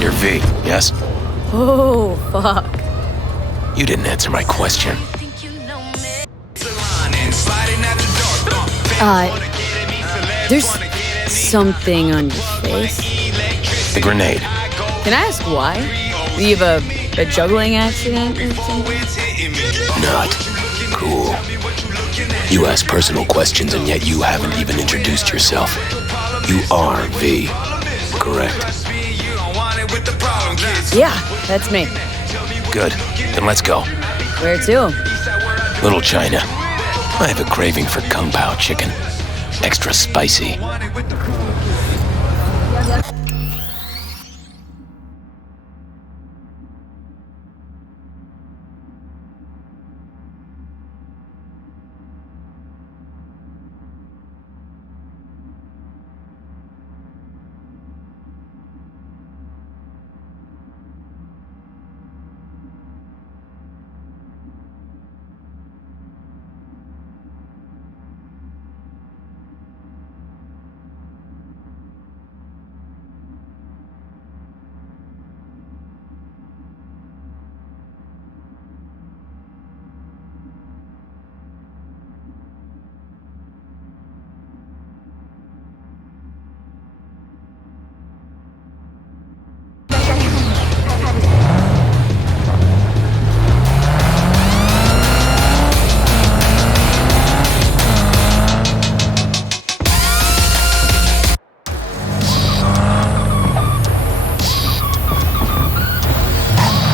You're V, yes? Oh, fuck. You didn't answer my question. There's something on your face. The grenade. Can I ask why? Do you have a juggling accident or something? Not cool. You ask personal questions and yet you haven't even introduced yourself. You are V, correct? Yeah, that's me. Good. Then let's go. Where to? Little China. I have a craving for Kung Pao chicken. Extra spicy.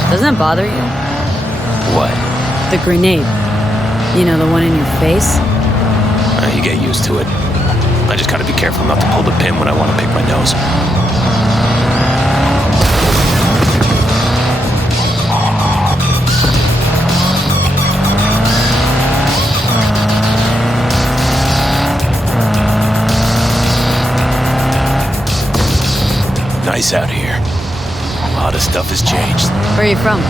Doesn't it bother you? What? The grenade. You know, the one in your face? You get used to it. I just gotta be careful not to pull the pin when I want to pick my nose. Nice out here. A lot of stuff has changed. Where are you from?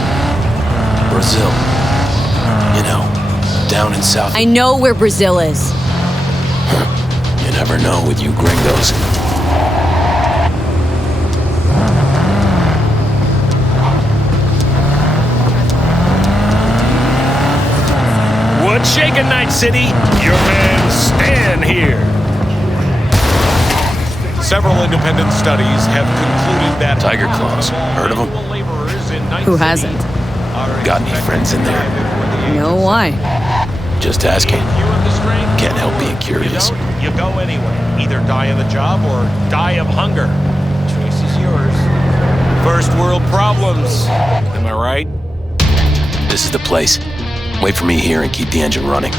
Brazil. You know, down in South... I know where Brazil is. You never know with you gringos. What's shaking, Night City? Your man Stan here. Several independent studies have concluded that Tiger Claws. Heard of them? Who hasn't? Got any friends in there? No, why? Just asking. Can't help being curious. You go anyway. Either die on the job or die of hunger. Choice is yours. First world problems. Am I right? This is the place. Wait for me here and keep the engine running.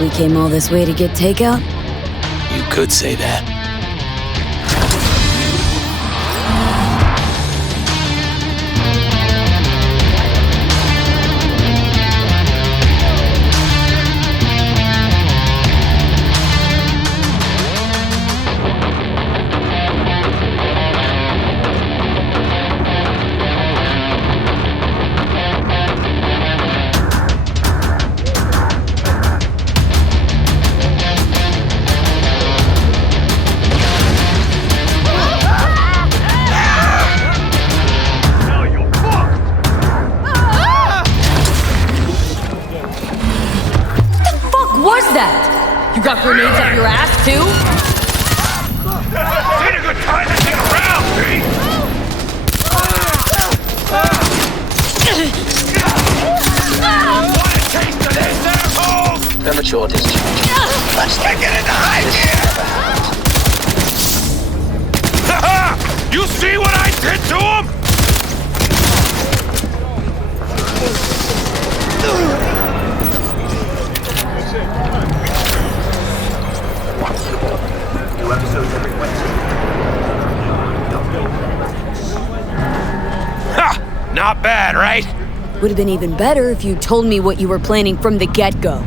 We came all this way to get takeout? You could say that. You got grenades up your ass, too? Ain't a good time to get around, me! Want a taste of this, asshole? Premature discharge. Let's take it into high gear! Ha-ha! You see what I did to him? New episodes every Wednesday. Ha! Not bad, right? Would have been even better if you told me what you were planning from the get-go.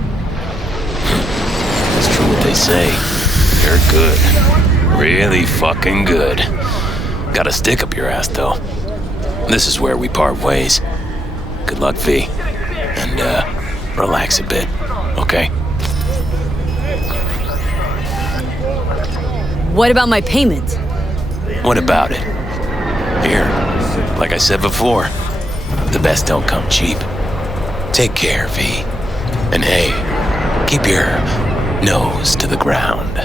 It's true what they say. You're good. Really fucking good. Got a stick up your ass, though. This is where we part ways. Good luck, V. And, relax a bit, okay? What about my payment? What about it? Here, Like I said before, the best don't come cheap. Take care, V. And hey, keep your nose to the ground.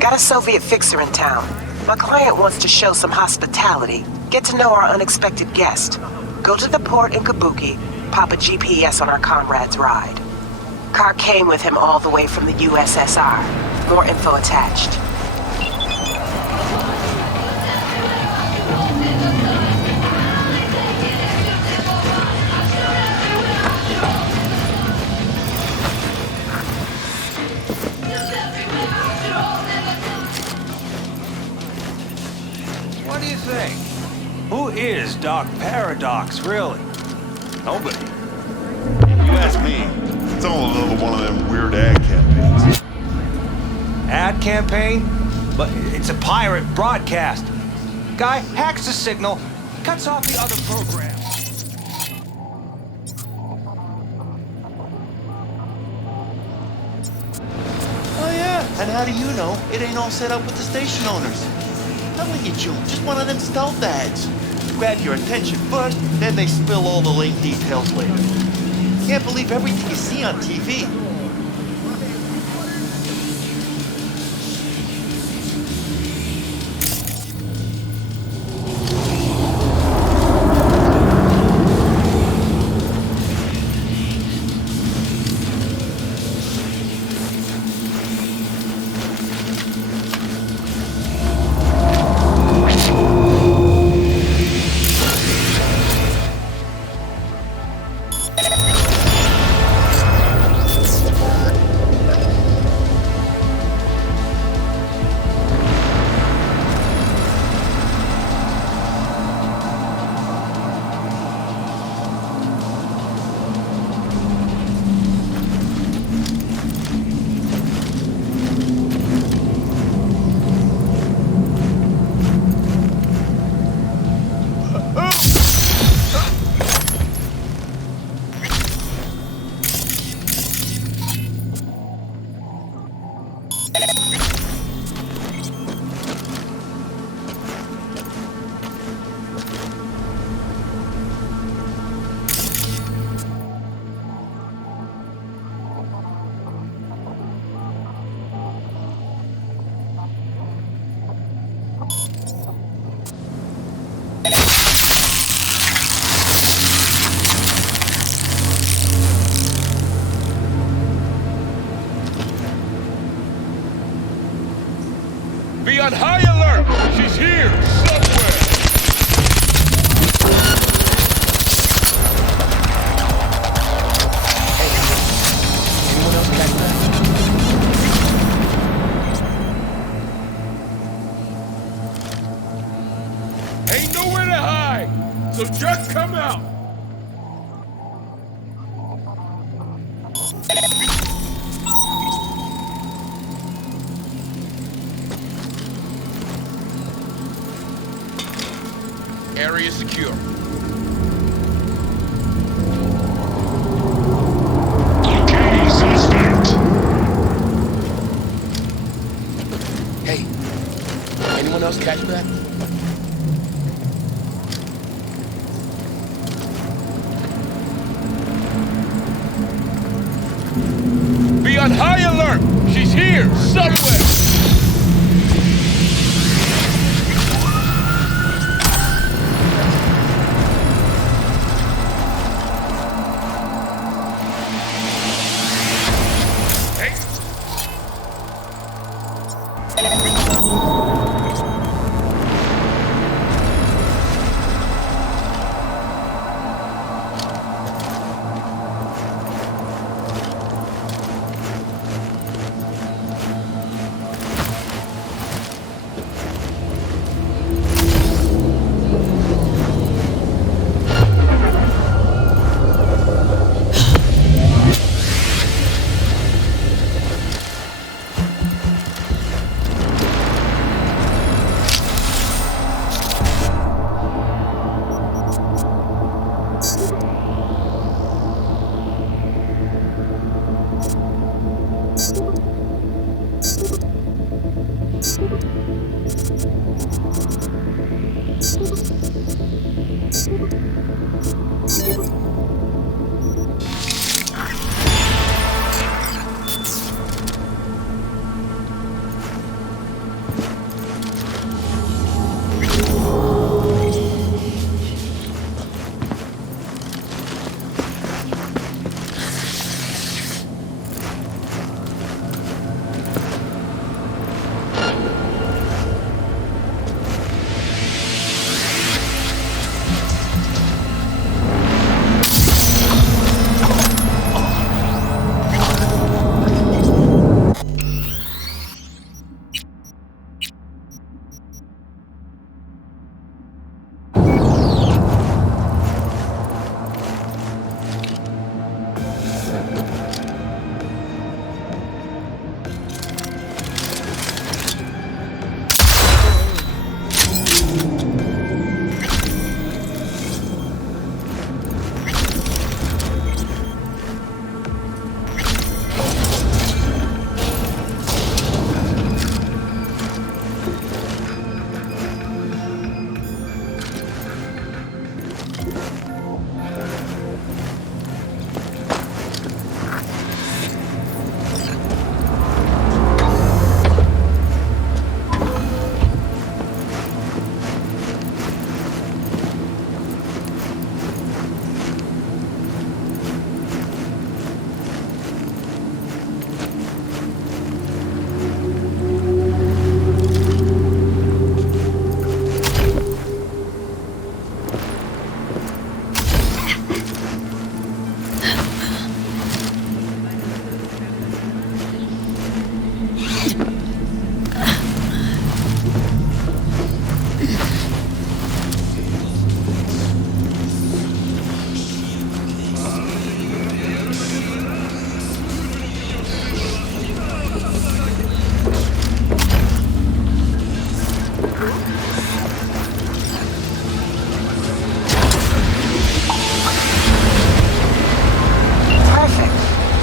Got a Soviet fixer in town. My client wants to show some hospitality, get to know our unexpected guest. Go to the port in Kabuki, pop a GPS on our comrade's ride. Car came with him all the way from the USSR. More info attached. What do you think? Who is Doc Paradox, really? Nobody. You ask me, it's all another one of them weird ad campaigns. Ad campaign? But it's a pirate broadcast. Guy hacks the signal, cuts off the other programs. Oh yeah, and how do you know it ain't all set up with the station owners? Nothing you June, just one of them stealth ads. Grab your attention first, then they spill all the late details later. Can't believe everything you see on TV. Area secure. Okay, suspect. Hey, anyone else catch that? Be on high alert! She's here, somewhere!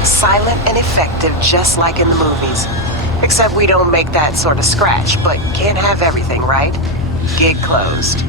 Silent and effective, just like in the movies. Except we don't make that sort of scratch, but can't have everything, right? Gig closed.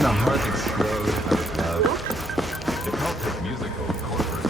Watching a heart explode out of love. The cultic musical chorus.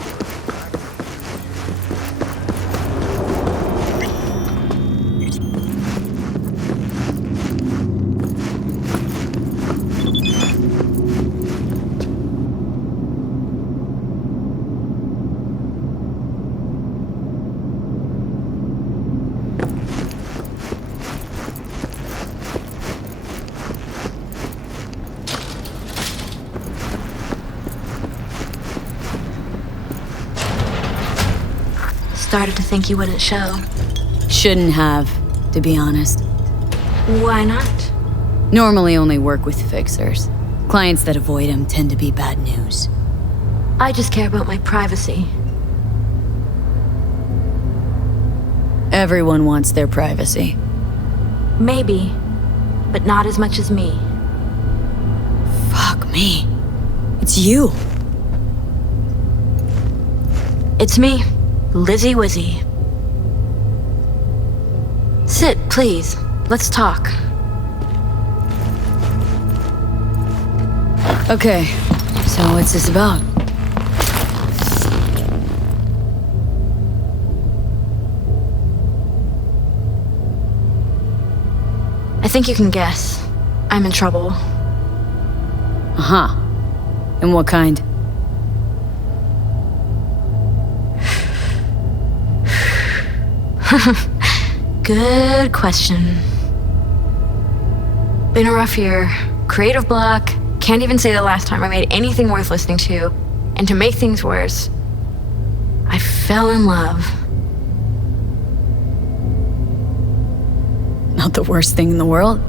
Started to think you wouldn't show. Shouldn't have, to be honest. Why not? Normally only work with fixers. Clients that avoid him tend to be bad news. I just care about my privacy. Everyone wants their privacy. Maybe, but not as much as me. Fuck me. It's you. It's me, Lizzie Wizzy. Sit, please. Let's talk. Okay, so what's this about? I think you can guess. I'm in trouble. Uh-huh. And what kind? Good question. Been a rough year. Creative block. Can't even say the last time I made anything worth listening to. And to make things worse, I fell in love. Not the worst thing in the world?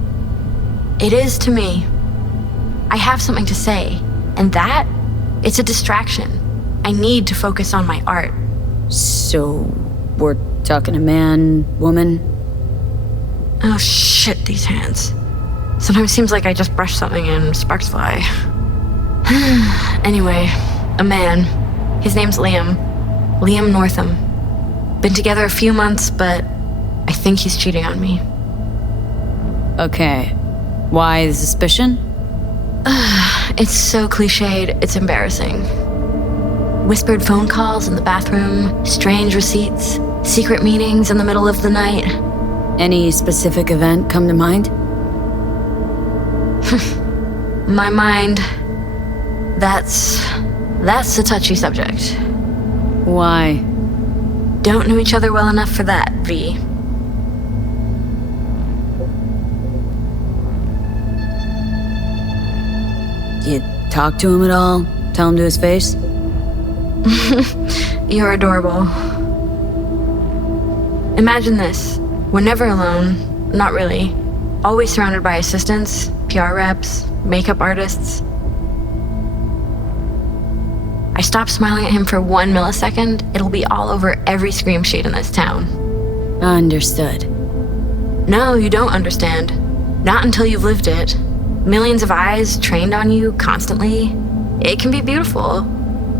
It is to me. I have something to say, and that, it's a distraction. I need to focus on my art. So, we're talking a man, woman? Oh shit, these hands. Sometimes it seems like I just brush something and sparks fly. Anyway, a man. His name's Liam. Liam Northam. Been together a few months, but I think he's cheating on me. Okay. Why the suspicion? It's so cliched, it's embarrassing. Whispered phone calls in the bathroom, strange receipts, secret meetings in the middle of the night. Any specific event come to mind? My mind, that's a touchy subject. Why? Don't know each other well enough for that, V. You talk to him at all? Tell him to his face? You're adorable. Imagine this. We're never alone. Not really. Always surrounded by assistants, PR reps, makeup artists. I stop smiling at him for 1 millisecond, it'll be all over every scream sheet in this town. Understood. No, you don't understand. Not until you've lived it. Millions of eyes trained on you constantly. It can be beautiful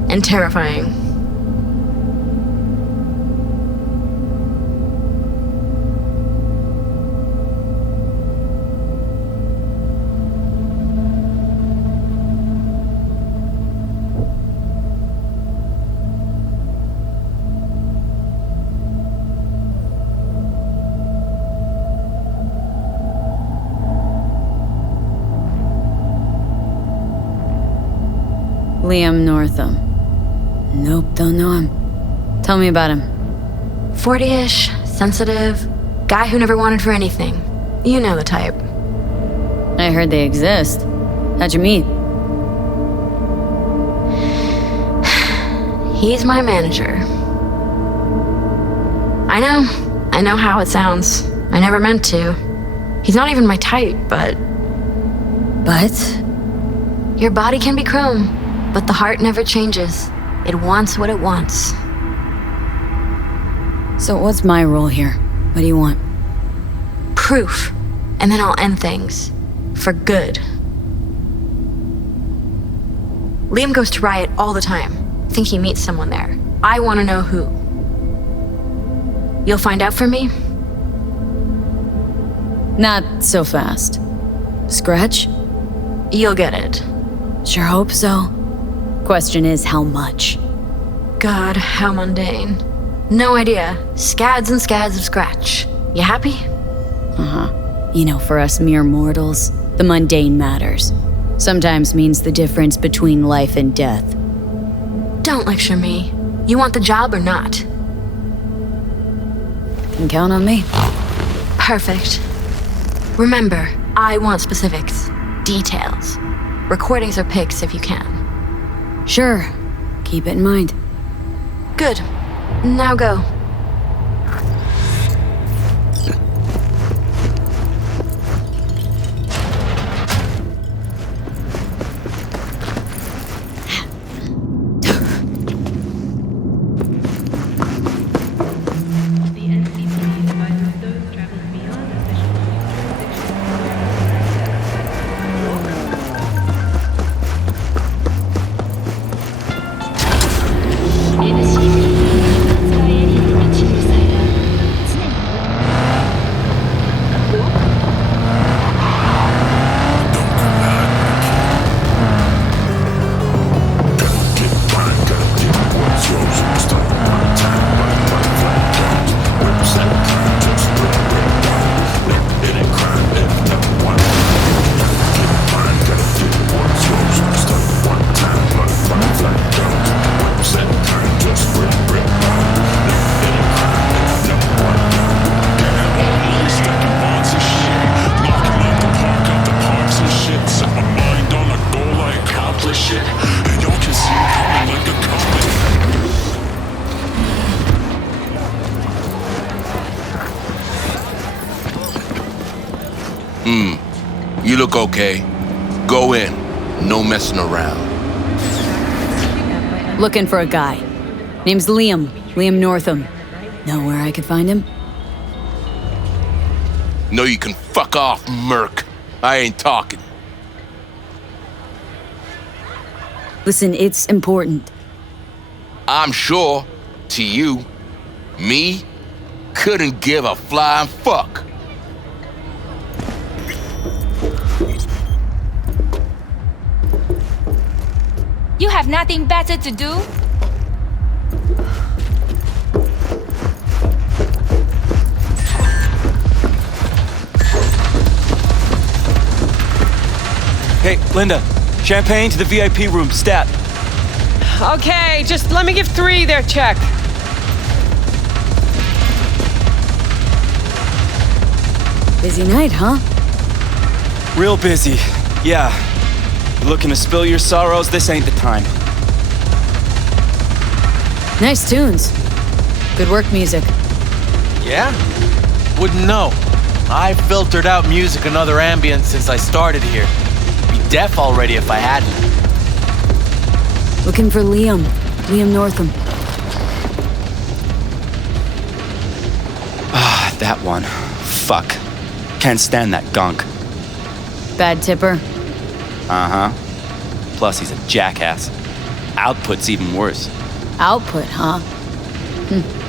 and terrifying. Liam Northam. Nope, don't know him. Tell me about him. 40-ish, sensitive, guy who never wanted for anything. You know the type. I heard they exist. How'd you meet? He's my manager. I know how it sounds. I never meant to. He's not even my type, but... But? Your body can be chrome, but the heart never changes. It wants what it wants. So what's my role here? What do you want? Proof. And then I'll end things. For good. Liam goes to Riot all the time. Think he meets someone there. I want to know who. You'll find out for me? Not so fast. Scratch? You'll get it. Sure hope so. Question is, how much? God, how mundane. No idea. Scads and scads of scratch. You happy? You know, for us mere mortals, the mundane matters. Sometimes means the difference between life and death. Don't lecture me. You want the job or not? Can count on me. Perfect. Remember, I want specifics. Details. Recordings or pics if you can. Sure. Keep it in mind. Good. Now go. You look okay. Go in. No messing around. Looking for a guy. Name's Liam. Liam Northam. Know where I could find him? No, you can fuck off, Merc. I ain't talking. Listen, it's important. I'm sure, to you, me, couldn't give a flying fuck. You have nothing better to do? Hey, Linda. Champagne to the VIP room, stat. Okay, just let me give 3 their check. Busy night, huh? Real busy. Yeah. You looking to spill your sorrows? This ain't the time. Nice tunes. Good work, music. Yeah? Wouldn't know. I filtered out music and other ambience since I started here. Be deaf already if I hadn't. Looking for Liam. Liam Northam. Ah, that one. Fuck. Can't stand that gunk. Bad tipper? Uh-huh. Plus he's a jackass. Output's even worse. Output, huh?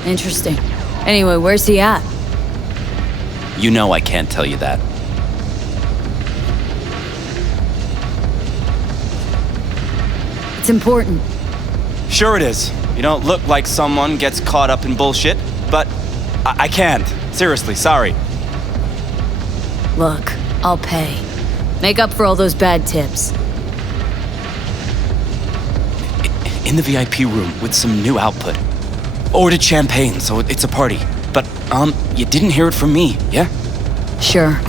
Interesting. Anyway, where's he at? You know I can't tell you that. It's important. Sure it is. You don't look like someone gets caught up in bullshit, but I can't. Seriously, sorry. Look, I'll pay. Make up for all those bad tips. In the VIP room with some new output. Ordered champagne, so it's a party. But, you didn't hear it from me, yeah? Sure.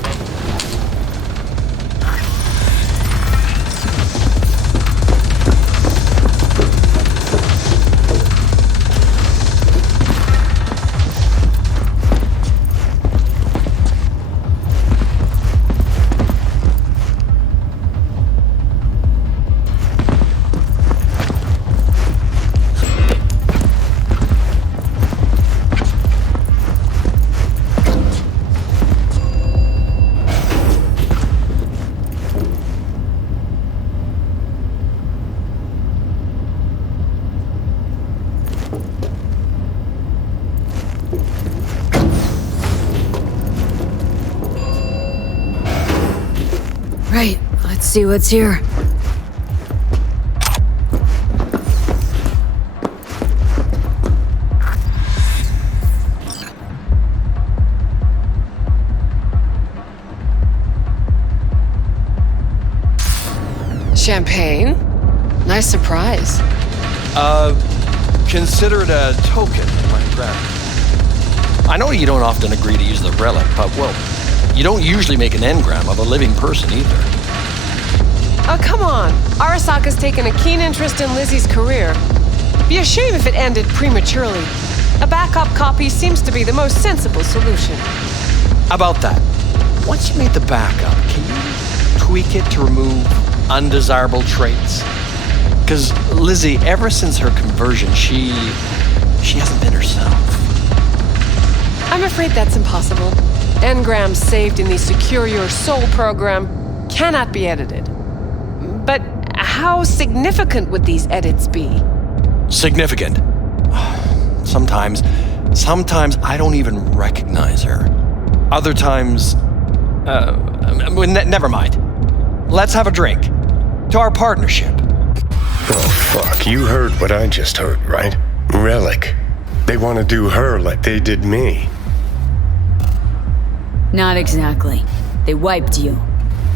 Let's see what's here. Champagne? Nice surprise. Consider it a token, my friend. I know you don't often agree to use the relic, but, well, you don't usually make an engram of a living person either. Oh, come on. Arasaka's taken a keen interest in Lizzie's career. Be a shame if it ended prematurely. A backup copy seems to be the most sensible solution. About that, once you made the backup, can you tweak it to remove undesirable traits? Because Lizzie, ever since her conversion, she hasn't been herself. I'm afraid that's impossible. Engrams saved in the Secure Your Soul program cannot be edited. But how significant would these edits be? Significant. Sometimes I don't even recognize her. Other times, never mind. Let's have a drink. To our partnership. Oh, fuck. You heard what I just heard, right? Relic. They want to do her like they did me. Not exactly. They wiped you.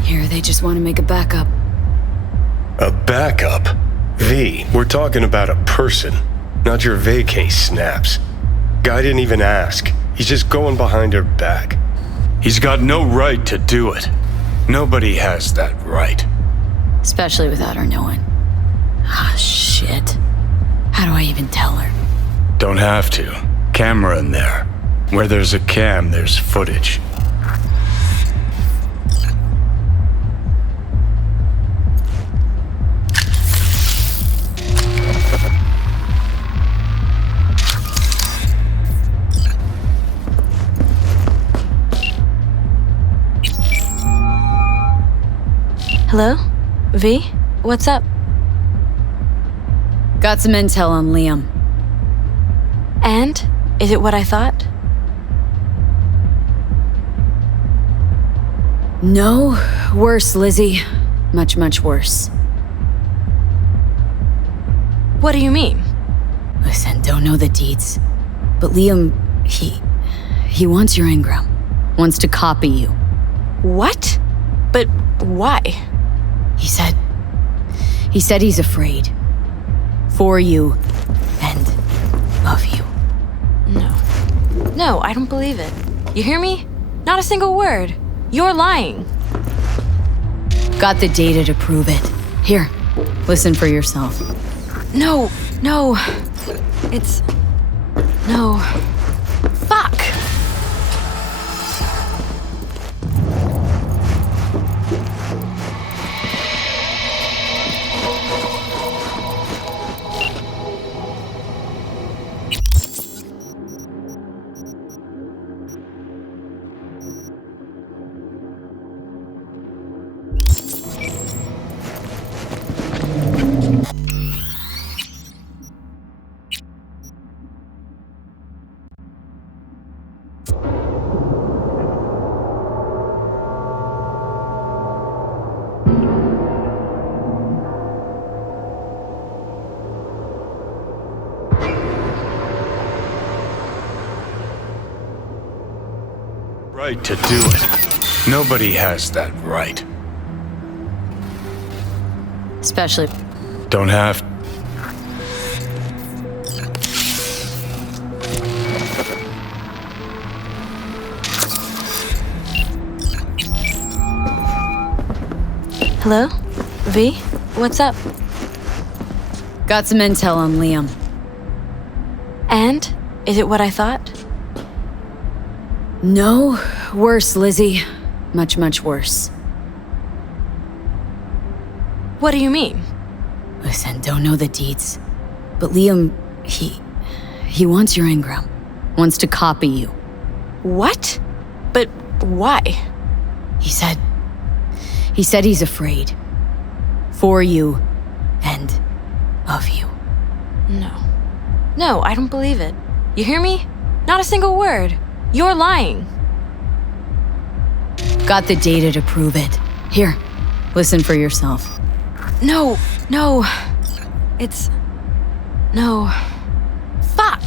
Here, they just want to make a backup. A backup? V, we're talking about a person, not your vacay snaps. Guy didn't even ask. He's just going behind her back. He's got no right to do it. Nobody has that right. Especially without her knowing. Ah, shit. How do I even tell her? Don't have to. Camera in there. Where there's a cam, there's footage. Hello? V? What's up? Got some intel on Liam. And? Is it what I thought? No, worse, Lizzie. Much, much worse. What do you mean? Listen, don't know the deeds. But Liam, he wants your engram. Wants to copy you. What? But why? He said he's afraid. For you and of you. No, I don't believe it. You hear me? Not a single word. You're lying. Got the data to prove it. Here, listen for yourself. No. It's... No. Fuck! Right to do it. Nobody has that right. Especially... Don't have... Hello? V? What's up? Got some intel on Liam. And? Is it what I thought? No, worse, Lizzie. Much, much worse. What do you mean? Listen, don't know the deeds. But Liam, he wants your engram. Wants to copy you. What? But why? He said he's afraid. For you and of you. No, I don't believe it. You hear me? Not a single word. You're lying. Got the data to prove it. Here, Listen for yourself. No. It's... No. Fuck!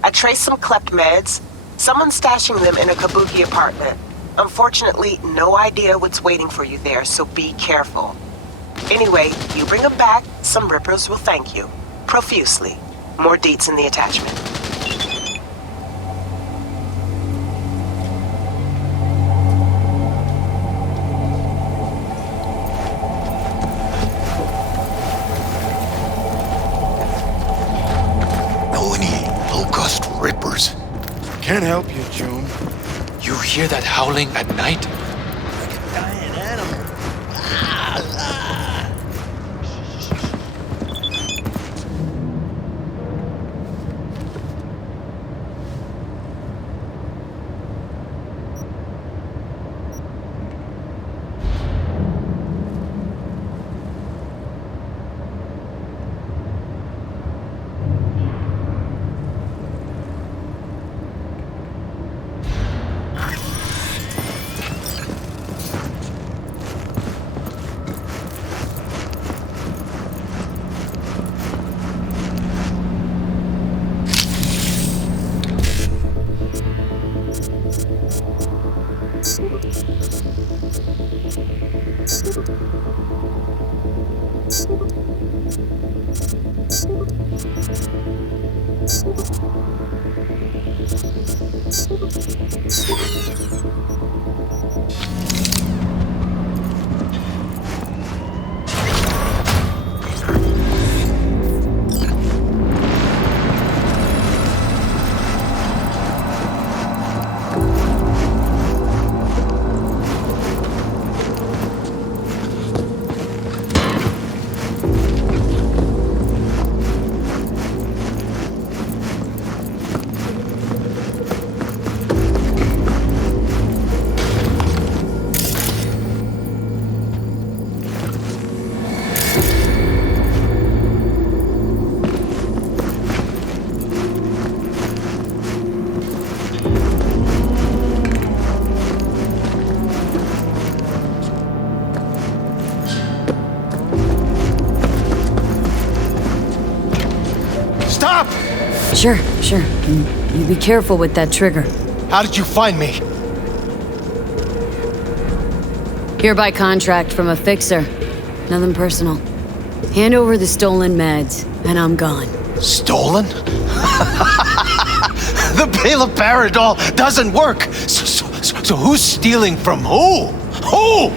I traced some klept meds. Someone's stashing them in a Kabuki apartment. Unfortunately, no idea what's waiting for you there, so be careful. Anyway, you bring them back, some rippers will thank you. Profusely. More deets in the attachment. Locust rippers. Can't help you, June. You hear that howling at night? Dying animal. Stop! Sure. You be careful with that trigger. How did you find me? Here by contract from a fixer. Nothing personal. Hand over the stolen meds, and I'm gone. Stolen? The Paliparidol doesn't work. So who's stealing from who? Who?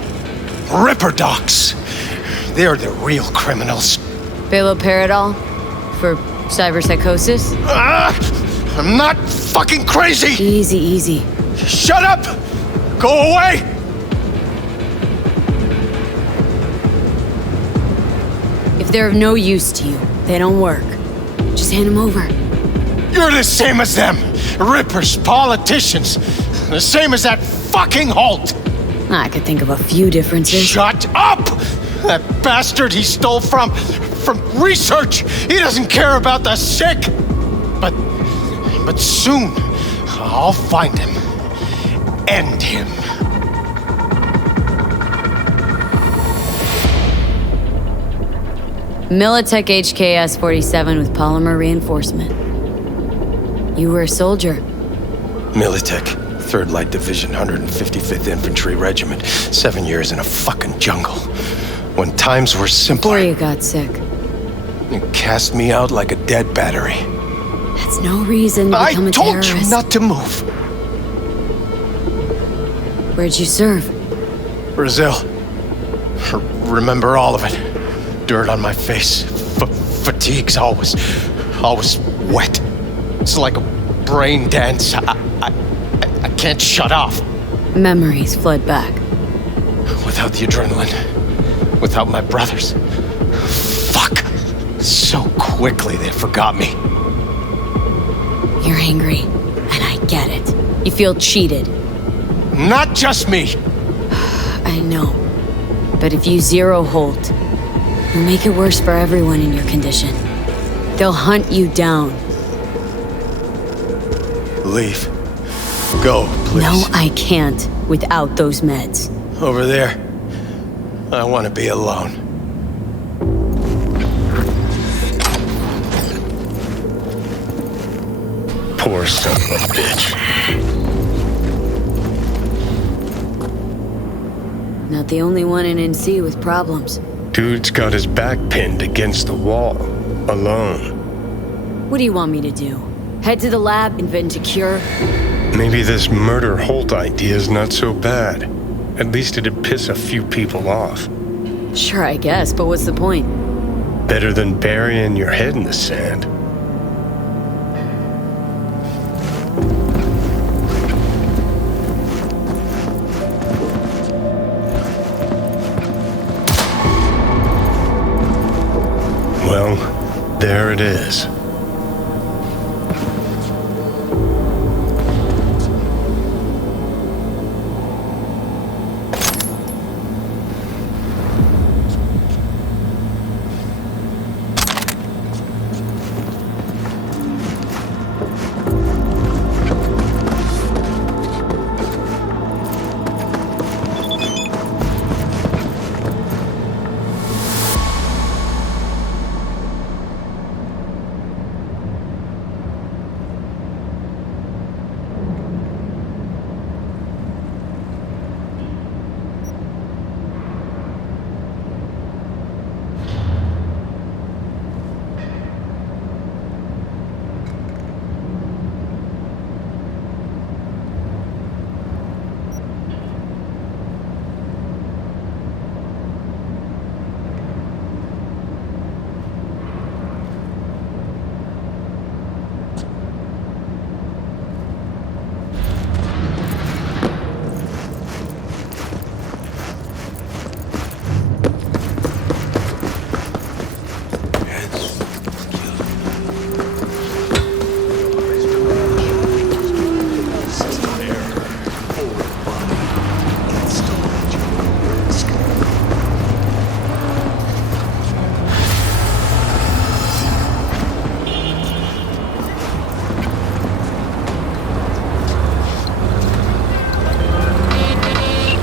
Ripper docs. They're the real criminals. Paliparidol? For cyberpsychosis? I'm not fucking crazy! Easy. Shut up! Go away! If they're of no use to you, they don't work. Just hand them over. You're the same as them! Rippers, politicians. The same as that fucking Holt! I could think of a few differences. Shut up! That bastard he stole from research! He doesn't care about the sick! But soon, I'll find him. End him. Militech HKS-47 with polymer reinforcement. You were a soldier. Militech, 3rd Light Division, 155th Infantry Regiment. 7 years in a fucking jungle. When times were simpler. Before you got sick. You cast me out like a dead battery. That's no reason to become a terrorist. I told you not to move. Where'd you serve? Brazil. Remember all of it. Dirt on my face. Fatigues always wet. It's like a brain dance. I can't shut off. Memories flood back. Without the adrenaline. Without my brothers. Fuck. So quickly they forgot me. You're angry, and I get it. You feel cheated. Not just me. I know. But if you zero Holt, you'll make it worse for everyone in your condition. They'll hunt you down. Leave. Go, please. No, I can't without those meds. Over there. I want to be alone. Poor son of a bitch. Not the only one in NC with problems. Dude's got his back pinned against the wall. Alone. What do you want me to do? Head to the lab, invent a cure? Maybe this murder Holt idea is not so bad. At least it'd piss a few people off. Sure, I guess, but what's the point? Better than burying your head in the sand. Well, there it is.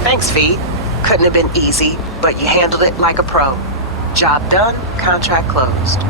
Thanks, V. Couldn't have been easy, but you handled it like a pro. Job done, contract closed.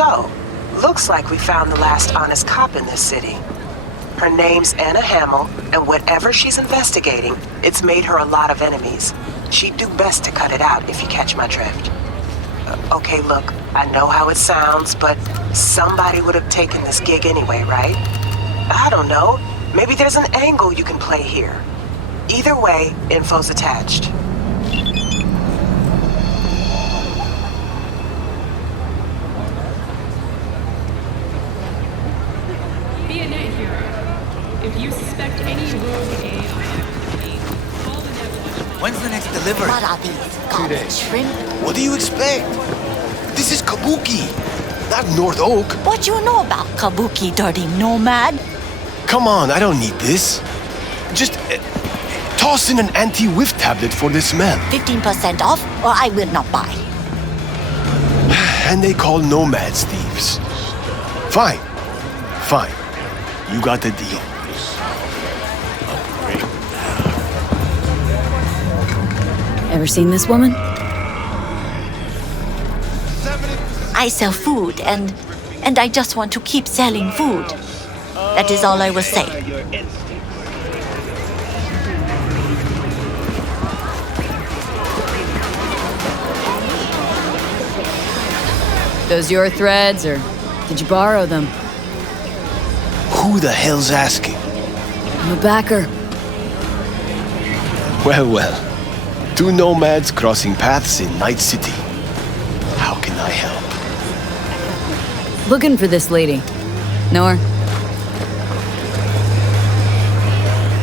So, looks like we found the last honest cop in this city. Her name's Anna Hamill, and whatever she's investigating, it's made her a lot of enemies. She'd do best to cut it out, if you catch my drift. Okay, look, I know how it sounds, but somebody would have taken this gig anyway, right? I don't know. Maybe there's an angle you can play here. Either way, info's attached. If you suspect any rogue AI, when's the next delivery? What are these? 2 days. Shrimp? What do you expect? This is Kabuki, not North Oak. What you know about Kabuki, dirty nomad? Come on, I don't need this. Just toss in an anti-whiff tablet for the smell. 15% off, or I will not buy. And they call nomads thieves. Fine. Fine. You got the deal. Ever seen this woman? I sell food, and I just want to keep selling food. That is all I will say. Those your threads, or did you borrow them? Who the hell's asking? I'm a backer. Well. 2 nomads crossing paths in Night City. How can I help? Looking for this lady. Know her?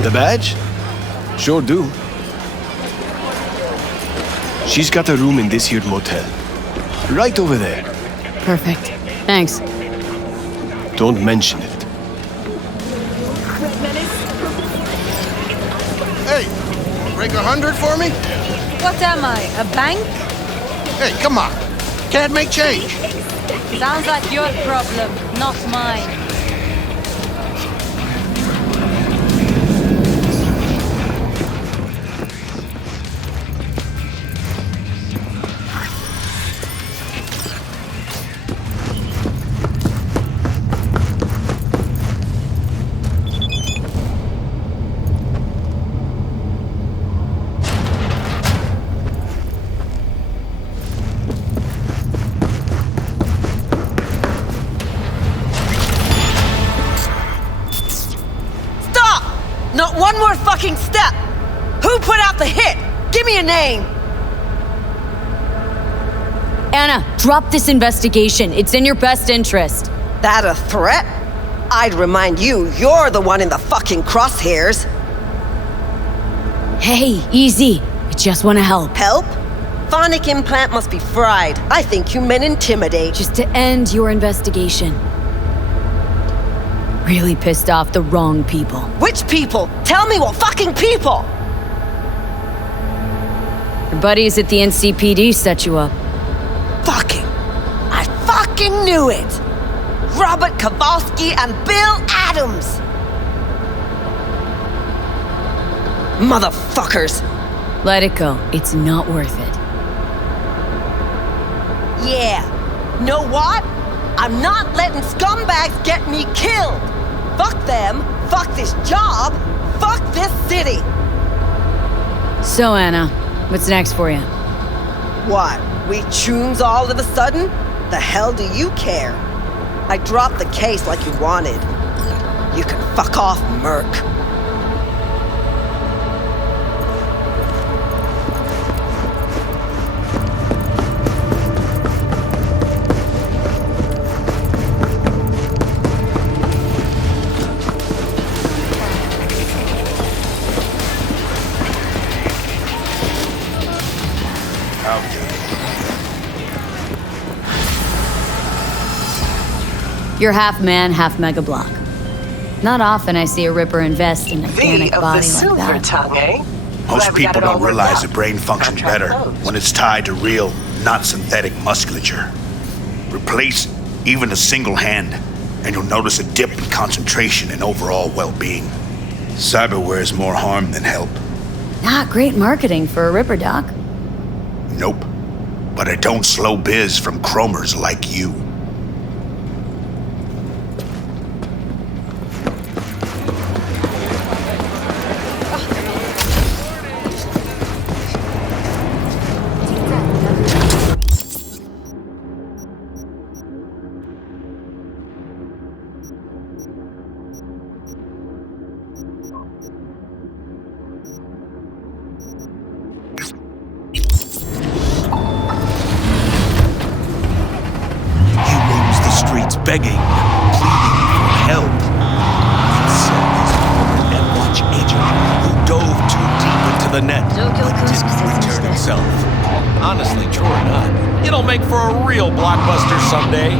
The badge? Sure do. She's got a room in this here motel. Right over there. Perfect. Thanks. Don't mention it. Hey, break 100 for me? What am I, a bank? Hey, come on. Can't make change. Sounds like your problem, not mine. Not one more fucking step! Who put out the hit? Give me a name! Anna, drop this investigation. It's in your best interest. That a threat? I'd remind you, you're the one in the fucking crosshairs. Hey, easy. I just want to help. Help? Phonic implant must be fried. I think you meant intimidate. Just to end your investigation. Really pissed off the wrong people. Which people? Tell me what fucking people! Your buddies at the NCPD set you up. I fucking knew it! Robert Kowalski and Bill Adams! Motherfuckers! Let it go. It's not worth it. Yeah. Know what? I'm not letting scumbags get me killed! Fuck them, fuck this job, fuck this city! So, Anna, what's next for you? What, we tunes all of a sudden? The hell do you care? I dropped the case like you wanted. You can fuck off, Merc. You're half man, half mega block. Not often I see a Ripper invest in a organic of body the like silver that. tongue, eh? Most Glad we got people it all don't worked realize out. the brain functions Contract better closed. when it's tied to real, not synthetic musculature. Replace even a single hand, and you'll notice a dip in concentration and overall well-being. Cyberware is more harm than help. Not great marketing for a Ripper, Doc. Nope. But I don't slow biz from chromers like you. begging, pleading for help. And watch Agent, who dove too deep into the net, but didn't return himself. Honestly, true or not, it'll make for a real blockbuster someday.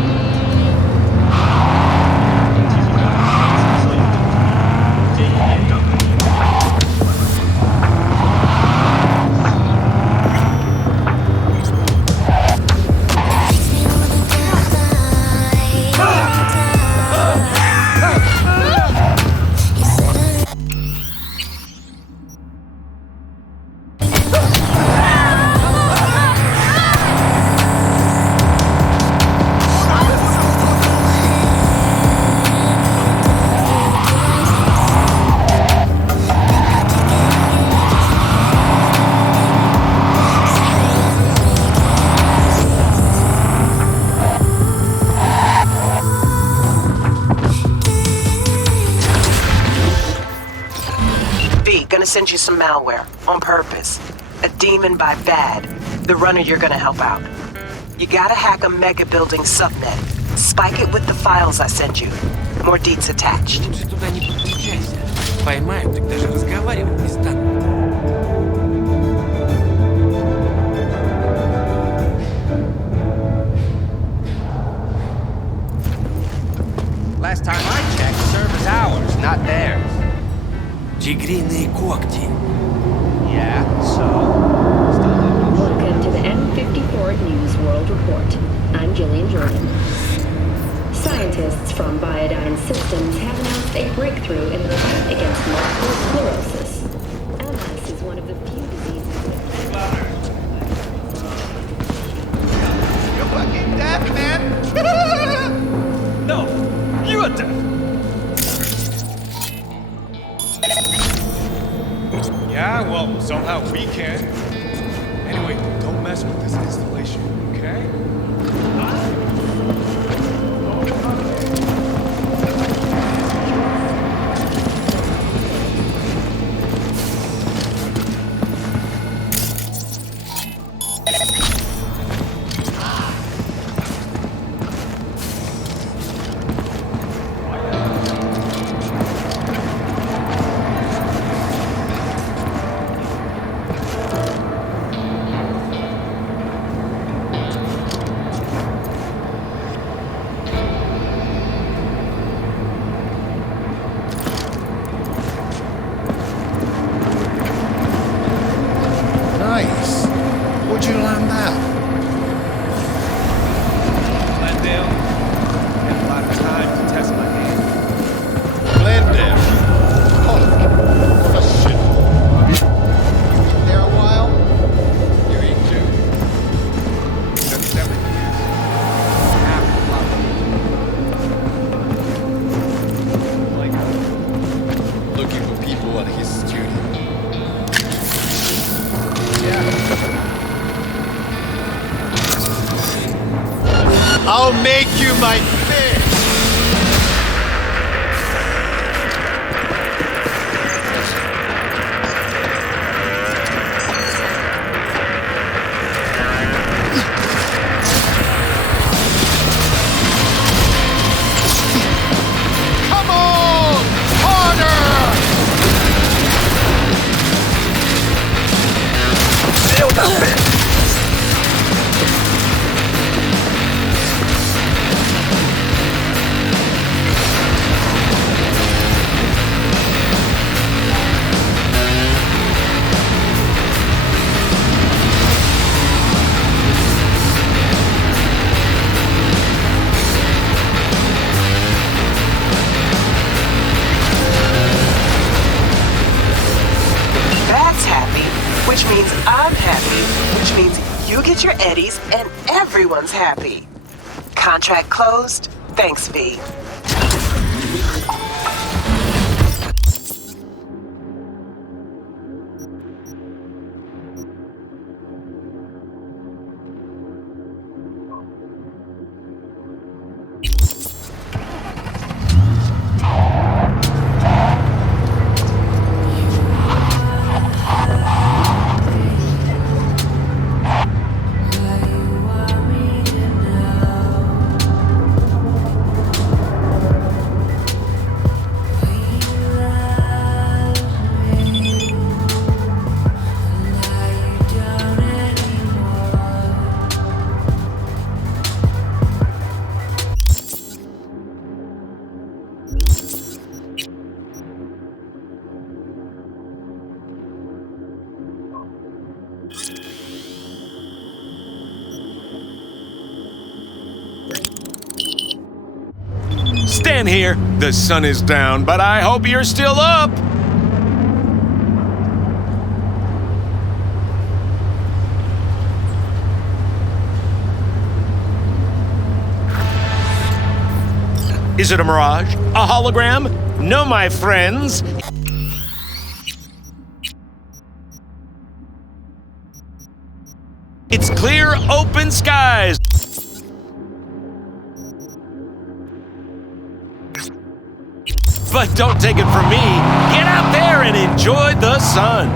Gonna send you some malware, on purpose. A demon by bad. The runner you're gonna help out. You gotta hack a mega building subnet. Spike it with the files I send you. More deets attached. Лучше туда не подключайся. Поймают, так даже разговаривать не станут. Last time I checked, server's ours, not theirs. Тигриные когти. Yeah, so? Welcome to the M54 News World Report. I'm Gillian Jordan. Scientists from Biodyne Systems have announced a breakthrough in the fight against multiple sclerosis. MS is one of the few diseases that... You're fucking deaf, man! No, you're deaf. Yeah, well, somehow we can. Anyway, don't mess with this installation, okay? Nice. Where'd you learn that? Glendale. Had a lot of time to test my game. Glendale. Oh, what a shit. You been there a while? You eat too? That's 7 years. Half a lot. Like, looking for people at his studio. I'll make you my fish! Come on! Harder! Nailed that bitch! That's happy, which means I'm happy, which means you get your eddies and everyone's happy. Contract closed. Thanks, V. Stand here. The sun is down, but I hope you're still up. Is it a mirage? A hologram? No, my friends. It's clear, open skies. But don't take it from me. Get out there and enjoy the sun.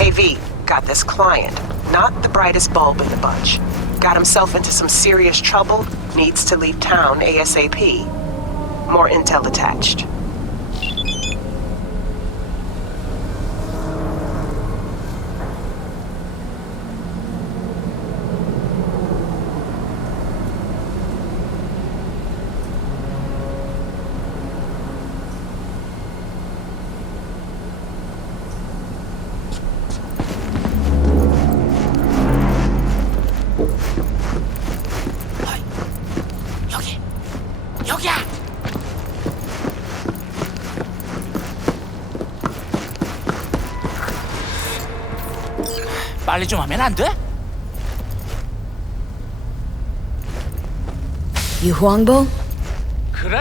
AV, got this client. Not the brightest bulb in the bunch. Got himself into some serious trouble, needs to leave town ASAP. More intel attached. 여기야! 빨리 좀 하면 안 돼? 유황보? 그래!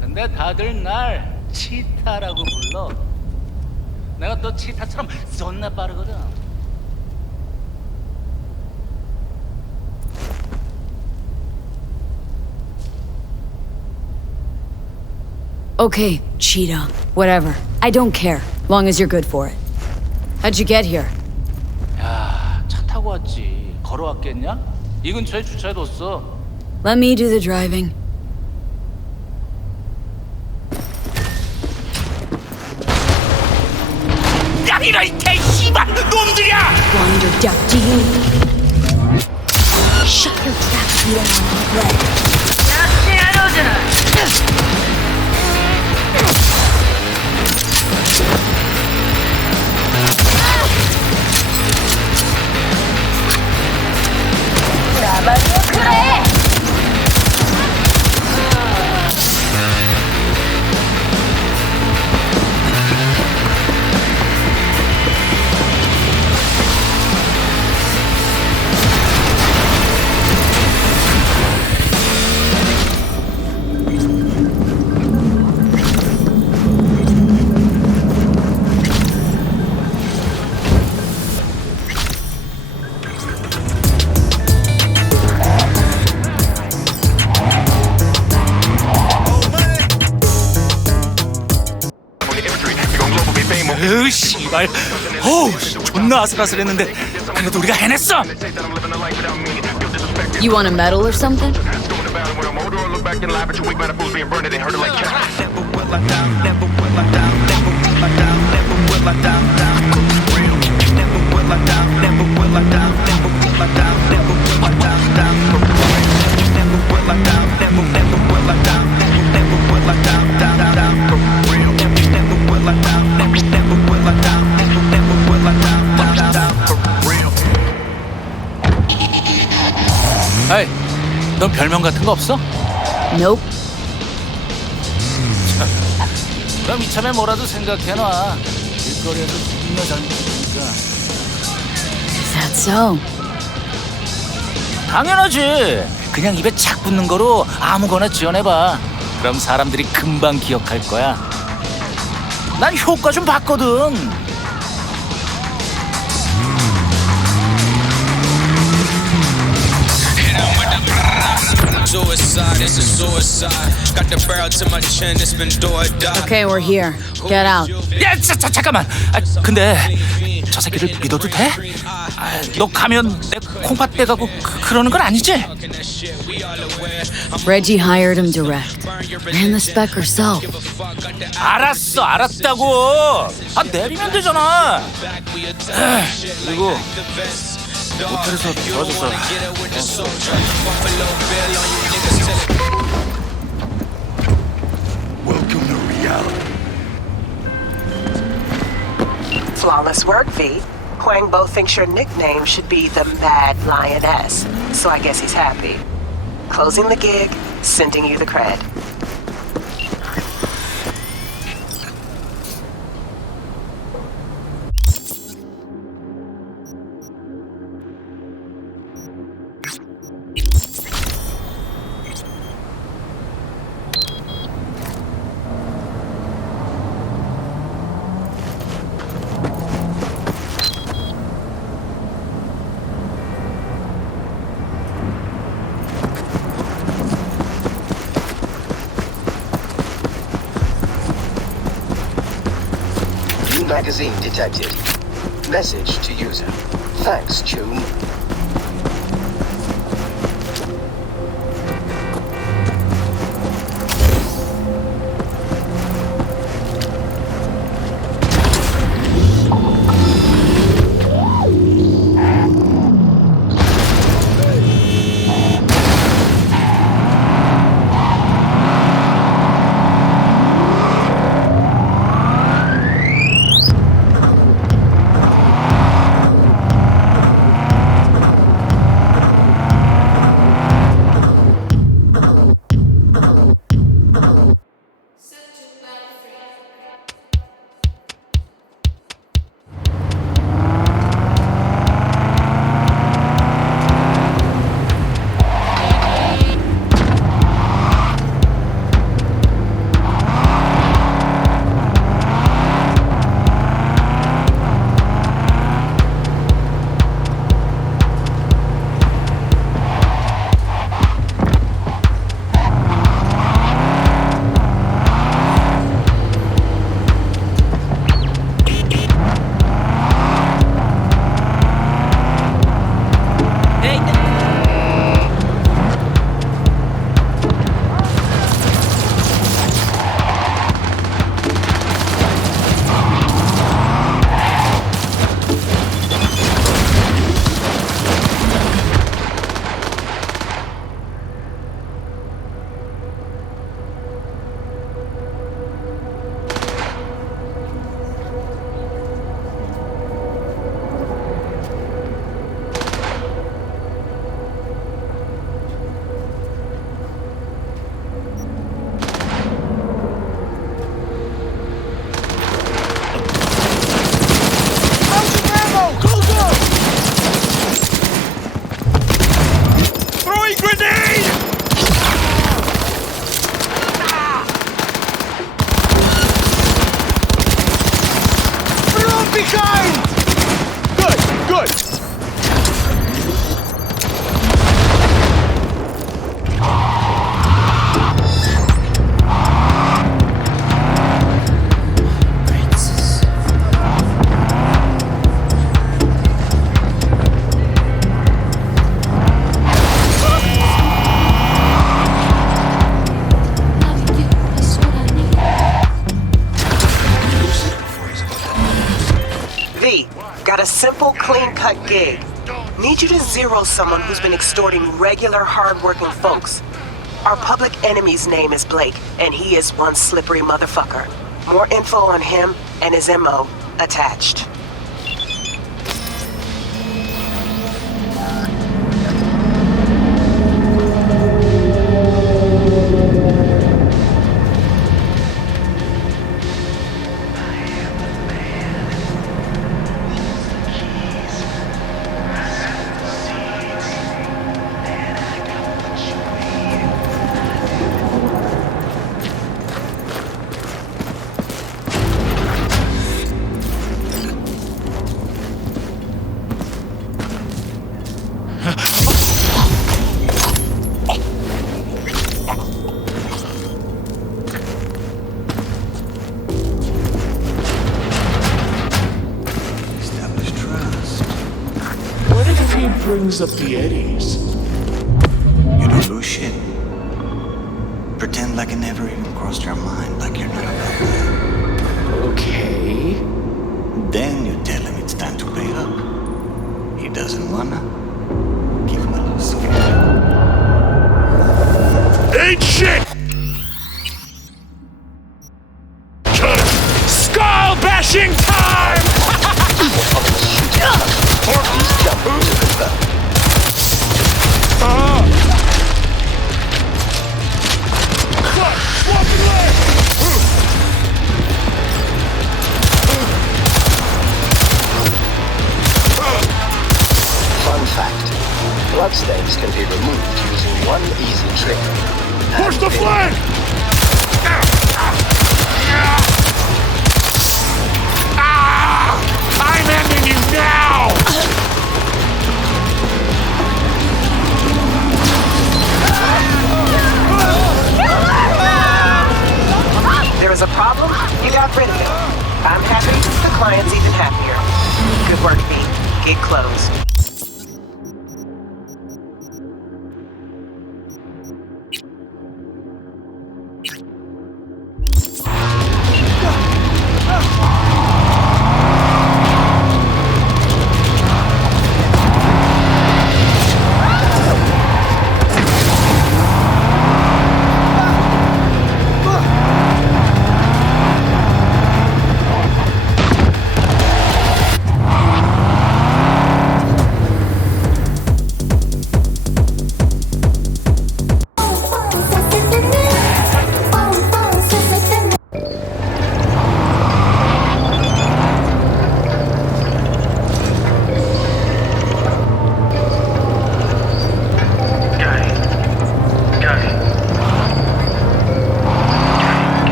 근데 다들 날 치타라고 불러. 내가 또 치타처럼 존나 빠르거든. Okay, cheetah. Whatever. I don't care, long as you're good for it. How'd you get here? 야, 차 타고 왔지. 걸어왔겠냐? 이 근처에 주차해뒀어. Let me do the driving. 야, 이런 이 개씨발 놈들이야! Wander duck, do you? Shut your trap, cheetah, on my leg. 으 씨발 어우 존나 아슬아슬했는데 그래도 우리가 해냈어. You want a medal or something? 에이, 넌 별명 같은 거 없어? Nope. 그럼 이참에 뭐라도 생각해놔. 길거리에서 존나 잘 먹으니까. Is that so? 당연하지. 그냥 입에 착 붙는 거로 아무거나 지어내봐. 그럼 사람들이 금방 기억할 거야. 난 효과 좀 봤거든. Okay, we're here. Get out. 야, 잠깐만. 근데 저 새끼를 믿어도 돼? 너 가면 내 콩팥 떼가고 그러는 건 아니지? Reggie hired him direct. Ran the spec herself. 알았어, 알았다고. 내리면 되잖아. 그리고 모텔에서 도와줘서 Welcome to reality. Flawless work, V. Huang Bo thinks your nickname should be the Mad Lioness, so I guess he's happy. Closing the gig, sending you the cred. Magazine detected. Message to user. Thanks, Tune. Got a simple, clean-cut gig. Need you to zero someone who's been extorting regular, hard-working folks. Our public enemy's name is Blake, and he is one slippery motherfucker. More info on him and his MO attached. Brings up the eddies. You don't lose shit. Pretend like it never even crossed your mind, like you're not a bad man. Okay. Then you tell him it's time to pay up. He doesn't wanna. Give him a little scared. Ain't shit! Skull bashing time! Fun fact. Bloodstains can be removed using one easy trick. Push the flag! I'm ending you now! There is a problem? You got rid of it. I'm happy, the client's even happier. Good work, V. Get closed.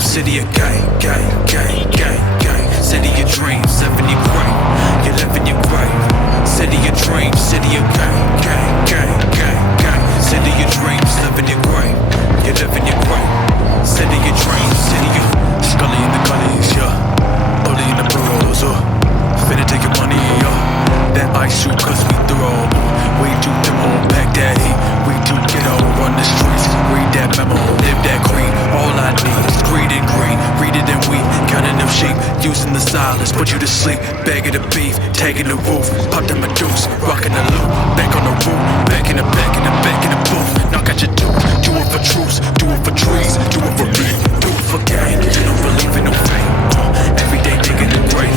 City of gang, gang, gang, gang, gang. City of dreams, living your grave. You're living your grave. City of dreams, city of gang, gang, gang, gang, gang. City of dreams, living your grave. You're living your grave. City of dreams, city of Scully in the gullies, yeah. Bully in the burrows, finna take your money, that ice shoot cause we throw. We do them all, pack that heat. We do ghetto, run the streets. Read that memo, live that creed. All I need is greed and green. Read it and weep, counting them sheep. Using the silence, put you to sleep. Bagging the beef, taking the roof. Pop them a deuce, rocking the loop. Back on the roof, back in the back in the back in the booth. Knock out your tooth, do it for truce. Do it for trees, do it for me. Do it for gang, you don't believe in no fame. Every day digging the grave.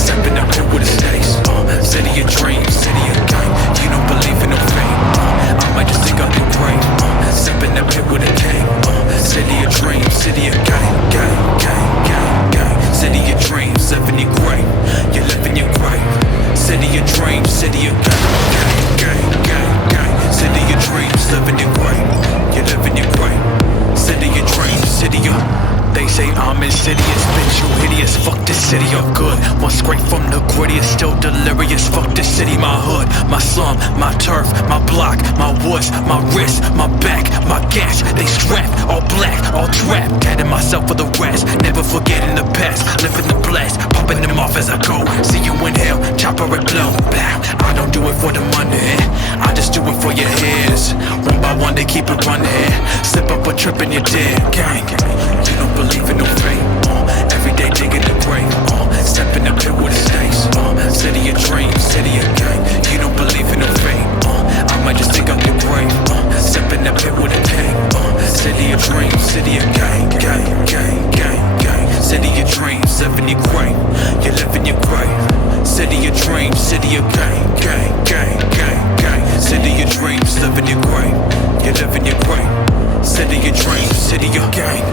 Step in the pit with the stakes. City of dreams, city of gang. You don't believe in no fame. I might just dig up your grave. Step in the pit with a gang. City of dreams, city of gang, gang, gang, gang, gang. City of dreams, living your grave. You're living your grave. City of dreams, city of gang, gang, gang, gang, gang. City of dreams, living your grave. You're living your grave. City of dreams, city of. They say I'm insidious, bitch, you hideous. Fuck this city, you're good. One scrape from the grittiest, still delirious. Fuck this city, my hood, my slum, my turf, my block, my woods, my wrist, my back, my gas. They strapped, all black, all trapped. Tatting myself for the rest, never forgetting the past. Living the blast, popping them off as I go. See you in hell, chopper and blow. Bow. I don't do it for the money, I just do it for your hairs. One by one, they keep it running. Slip up a trip and you're dead. Gang, you don't believe in no fate. Every day digging the grave. Step in the pit with the stakes. City of dreams, city of gang. You don't believe in no fate. I might just dig up your grave. Step in the pit with a gang. City of dreams, city of gang, gang, gang, gang, gang. City of dreams, living your grave. You're living your grave. City of dreams, city of gang, gang, gang, gang, gang. City of dreams, living your grave. You're living your grave. City of dreams, city of gang.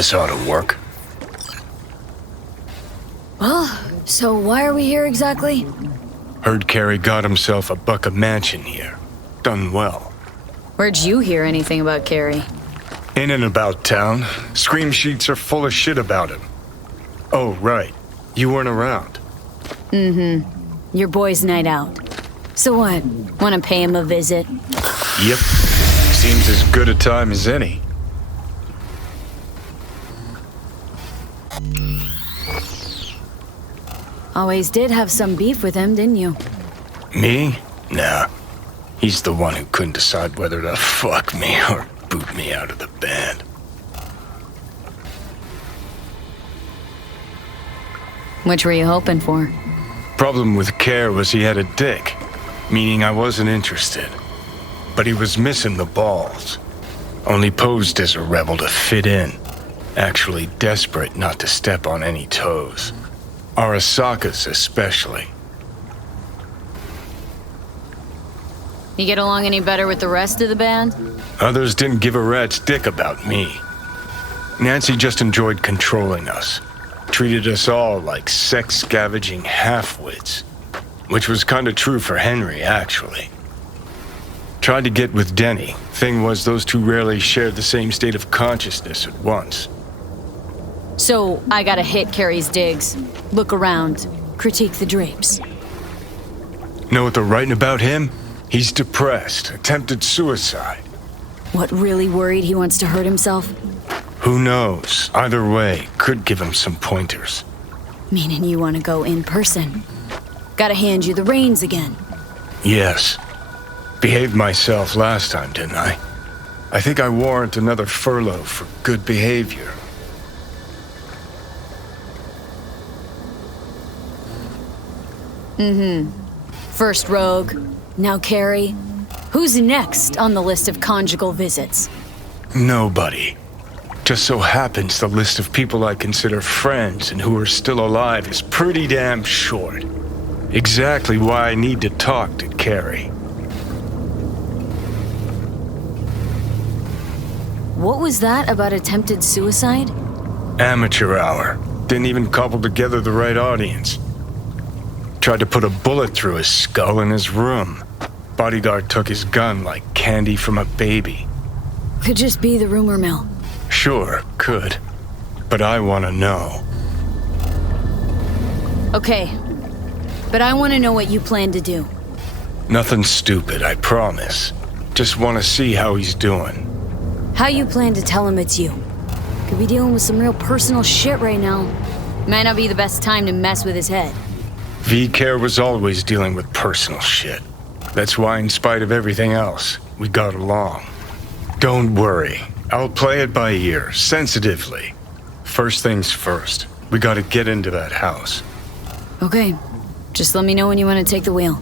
This ought to work. Well, so why are we here exactly? Heard Carey got himself a buck-a mansion here. Done well. Where'd you hear anything about Carey? In and about town. Scream sheets are full of shit about him. Oh, right. You weren't around. Mm-hmm. Your boy's night out. So what? Want to pay him a visit? Yep. Seems as good a time as any. Always did have some beef with him, didn't you? Me? Nah. He's the one who couldn't decide whether to fuck me or boot me out of the band. Which were you hoping for? Problem with Care was he had a dick, meaning I wasn't interested. But he was missing the balls. Only posed as a rebel to fit in. Actually desperate not to step on any toes. Arasaka's especially. You get along any better with the rest of the band? Others didn't give a rat's dick about me. Nancy just enjoyed controlling us. Treated us all like sex-scavenging half-wits. Which was kinda true for Henry, actually. Tried to get with Denny. Thing was, those two rarely shared the same state of consciousness at once. So, I gotta hit Carey's digs, look around, critique the drapes. Know what they're writing about him? He's depressed, attempted suicide. What, really worried he wants to hurt himself? Who knows? Either way, could give him some pointers. Meaning you want to go in person. Gotta hand you the reins again. Yes. Behaved myself last time, didn't I? I think I warrant another furlough for good behavior. Mm-hmm. First Rogue, now Carey. Who's next on the list of conjugal visits? Nobody. Just so happens the list of people I consider friends and who are still alive is pretty damn short. Exactly why I need to talk to Carey. What was that about attempted suicide? Amateur hour. Didn't even cobble together the right audience. Tried to put a bullet through his skull in his room. Bodyguard took his gun like candy from a baby. Could just be the rumor mill. Sure, could. But I want to know. Okay. But I want to know what you plan to do. Nothing stupid, I promise. Just want to see how he's doing. How you plan to tell him it's you? Could be dealing with some real personal shit right now. Might not be the best time to mess with his head. V-Care was always dealing with personal shit. That's why, in spite of everything else, we got along. Don't worry. I'll play it by ear, sensitively. First things first. We gotta get into that house. Okay. Just let me know when you want to take the wheel.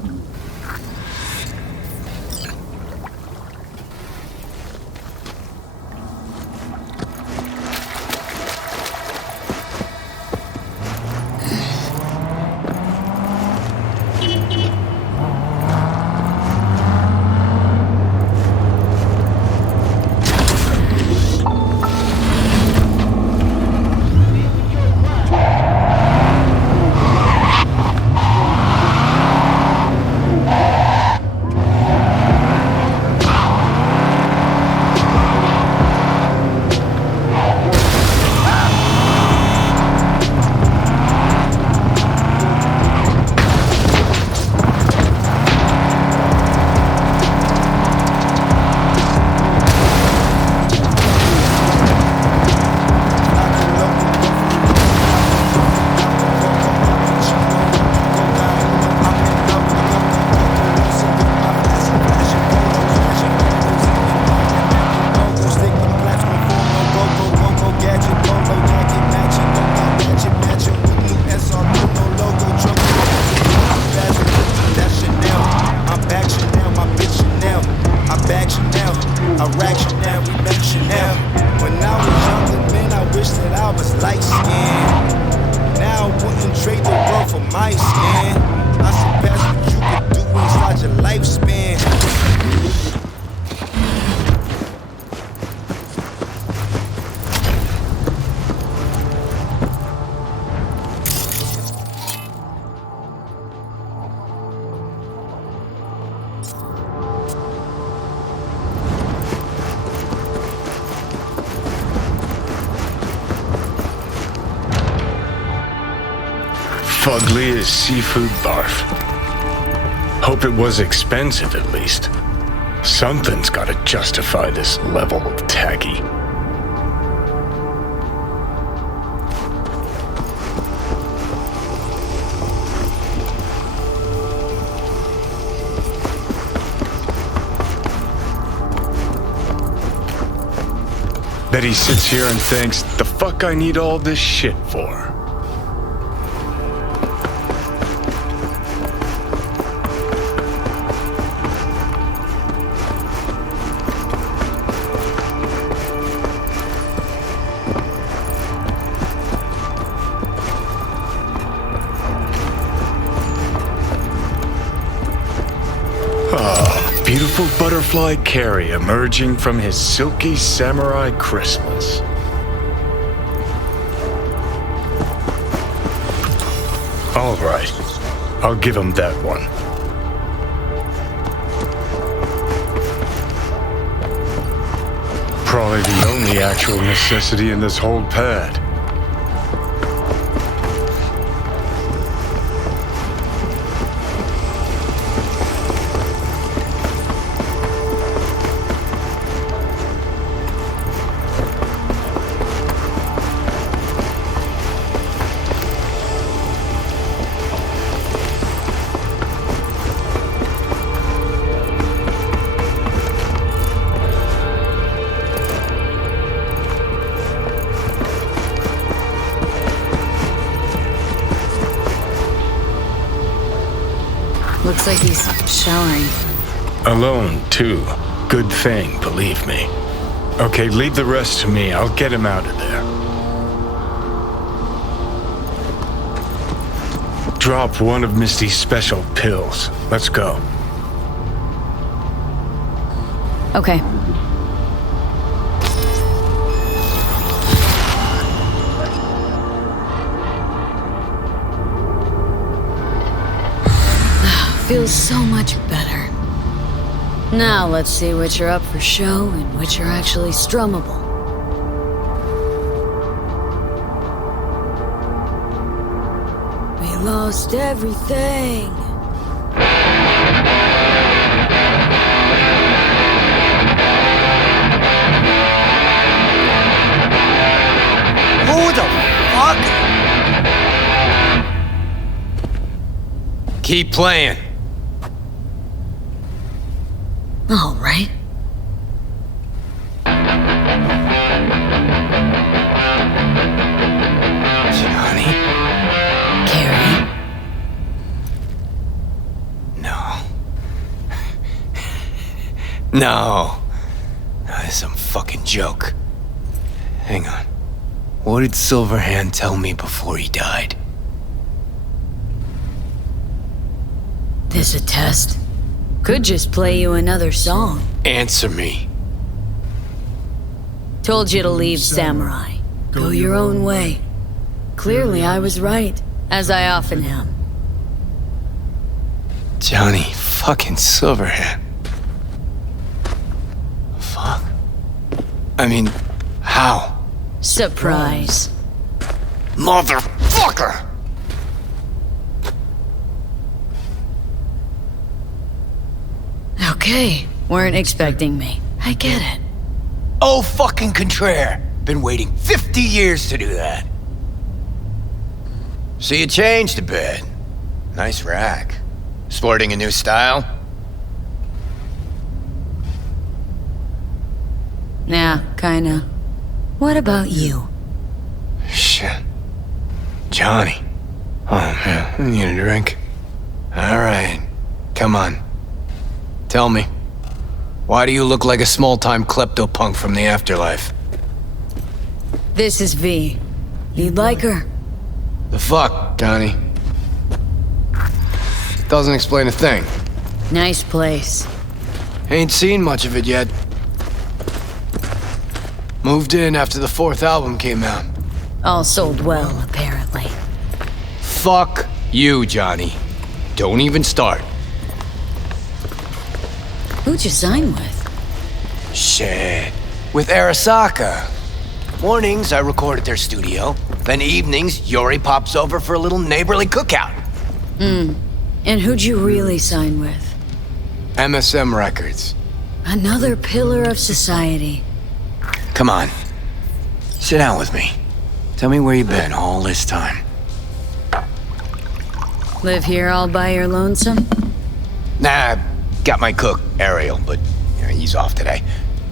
Fugly as seafood barf. Hope it was expensive at least. Something's gotta justify this level of tacky. Bet he sits here and thinks, the fuck I need all this shit for? Beautiful butterfly Carrie emerging from his silky samurai chrysalis. All right, I'll give him that one. Probably the only actual necessity in this whole pad. Looks like he's showering. Alone, too. Good thing, believe me. Okay, leave the rest to me. I'll get him out of there. Drop one of Misty's special pills. Let's go. Okay. Feels so much better. Now let's see which are up for show and which are actually strummable. We lost everything. Who the fuck? Keep playing. All right. Johnny? Carrie? No. No. That's some fucking joke. Hang on. What did Silverhand tell me before he died? This a test? Could just play you another song. Answer me. Told you to leave Samurai. Go your own way. Clearly I was right, as I often am. Johnny fucking Silverhand. Fuck. I mean, how? Surprise. Motherfucker! Okay, weren't expecting me. I get it. Oh, fucking contraire. Been waiting 50 years to do that. So you changed a bit. Nice rack. Sporting a new style? Yeah, kinda. What about you? Shit. Johnny. Oh, man, I need a drink. All right. Come on. Tell me. Why do you look like a small-time klepto-punk from the afterlife? This is V. You'd like her? The fuck, Johnny? Doesn't explain a thing. Nice place. Ain't seen much of it yet. Moved in after the 4th album came out. All sold well, apparently. Fuck you, Johnny. Don't even start. Who'd you sign with? Shit. With Arasaka. Mornings, I record at their studio. Then evenings, Yuri pops over for a little neighborly cookout. And who'd you really sign with? MSM Records. Another pillar of society. Come on. Sit down with me. Tell me where you've been all this time. Live here all by your lonesome? Nah, got my cook, Ariel, but he's off today.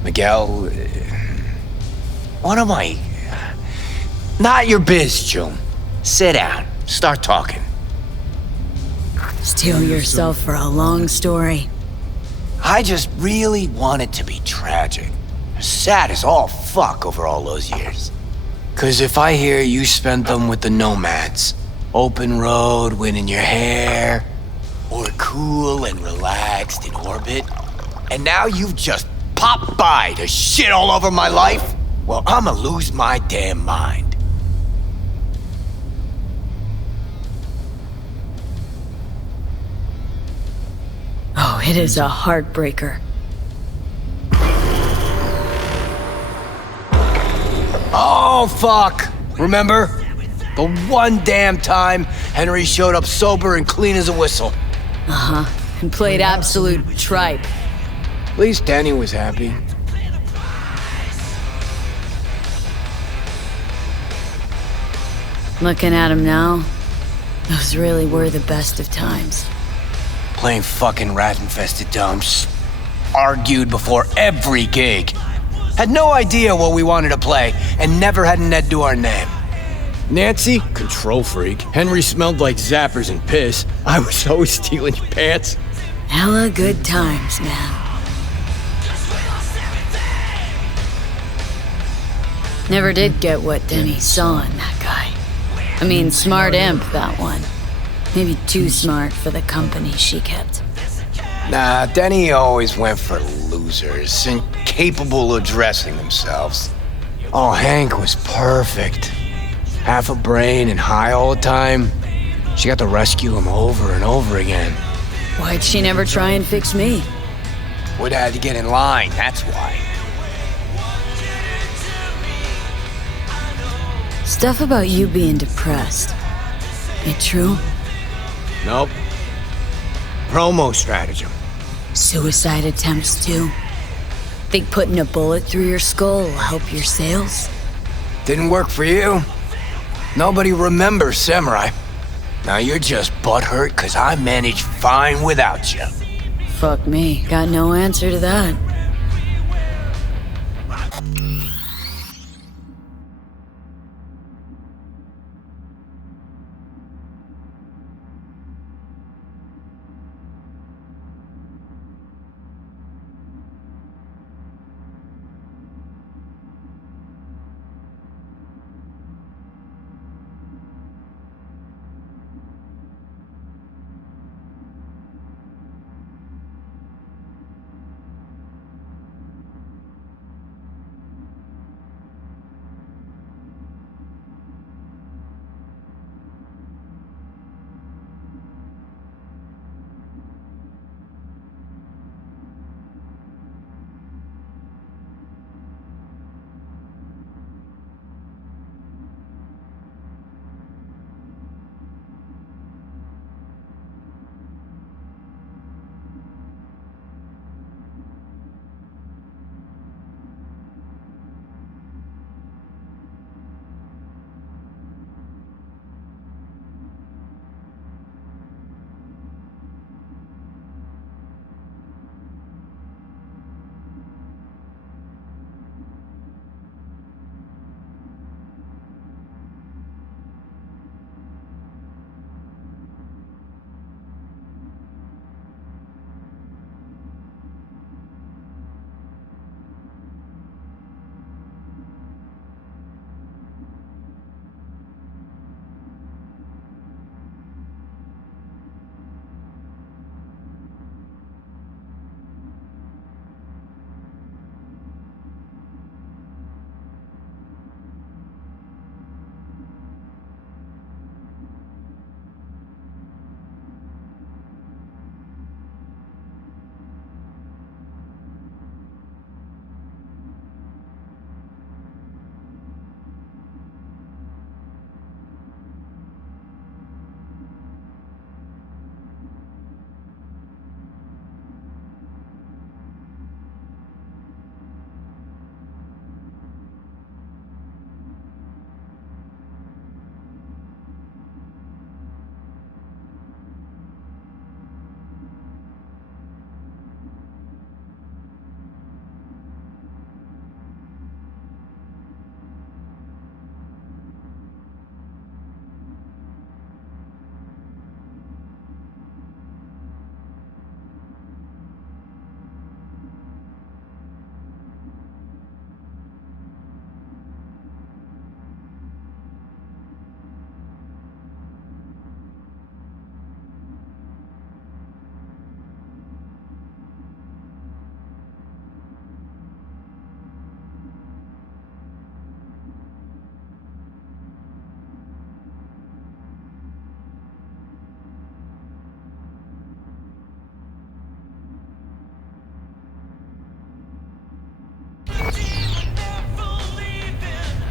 Miguel... what am I... Not your biz, June. Sit down. Start talking. Steel yourself for a long story. I just really want it to be tragic. Sad as all fuck over all those years. 'Cause if I hear you spent them with the nomads, open road, wind in your hair, or cool and relaxed in orbit, and now you've just popped by to shit all over my life, well, I'ma lose my damn mind. Oh, it is a heartbreaker. Oh, fuck! Remember? The one damn time Henry showed up sober and clean as a whistle. Uh-huh. And played absolute tripe. At least Danny was happy. Looking at him now, those really were the best of times. Playing fucking rat-infested dumps. Argued before every gig. Had no idea what we wanted to play, and never had an Ed to our name. Nancy, control freak. Henry smelled like zappers and piss. I was always stealing your pants. Hella good times, man. Never did get what Denny saw in that guy. I mean, smart imp, that one. Maybe too smart for the company she kept. Nah, Denny always went for losers, incapable of dressing themselves. Oh, Hank was perfect. Half a brain and high all the time. She got to rescue him over and over again. Why'd she never try and fix me? Would have had to get in line, that's why. Stuff about you being depressed. It true? Nope. Promo stratagem. Suicide attempts too? Think putting a bullet through your skull will help your sales? Didn't work for you. Nobody remembers Samurai. Now you're just butthurt 'cause I managed fine without you. Fuck me, got no answer to that.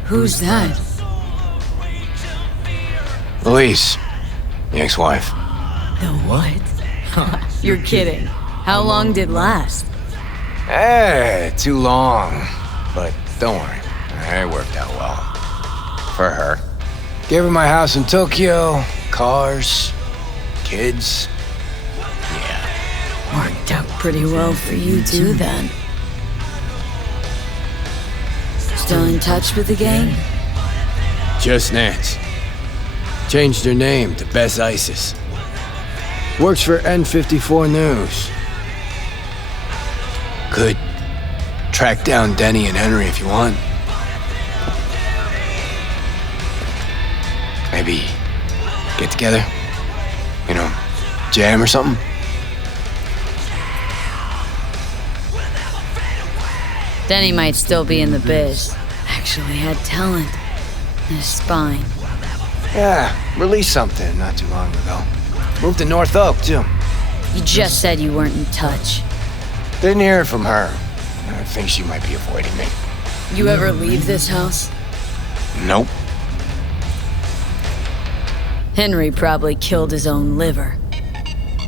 Who's that? Louise, the ex-wife. The what? You're kidding. How long did last? Too long. But don't worry, it worked out well. For her. Gave her my house in Tokyo, cars, kids. Worked out pretty well for you too, then. Still in touch with the gang? Just Nance. Changed her name to Bess ISIS. Works for N54 News. Could track down Denny and Henry if you want. Maybe get together? You know, jam or something? Denny might still be in the biz. Actually had talent. And a spine. Yeah, released something not too long ago. Moved to North Oak, too. You just said you weren't in touch. Didn't hear it from her. I think she might be avoiding me. You ever leave this house? Nope. Henry probably killed his own liver.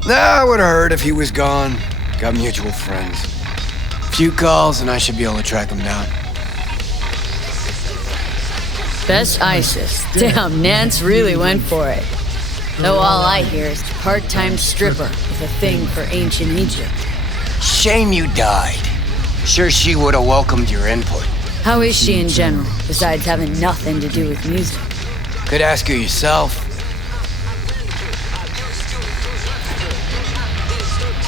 Nah, I would've heard if he was gone. Got mutual friends. Few calls and I should be able to track him down. Best ISIS. Damn, Nance really went for it. Though all I hear is part-time stripper with a thing for ancient Egypt. Shame you died. Sure she would've welcomed your input. How is she in general, besides having nothing to do with music? Could ask her yourself.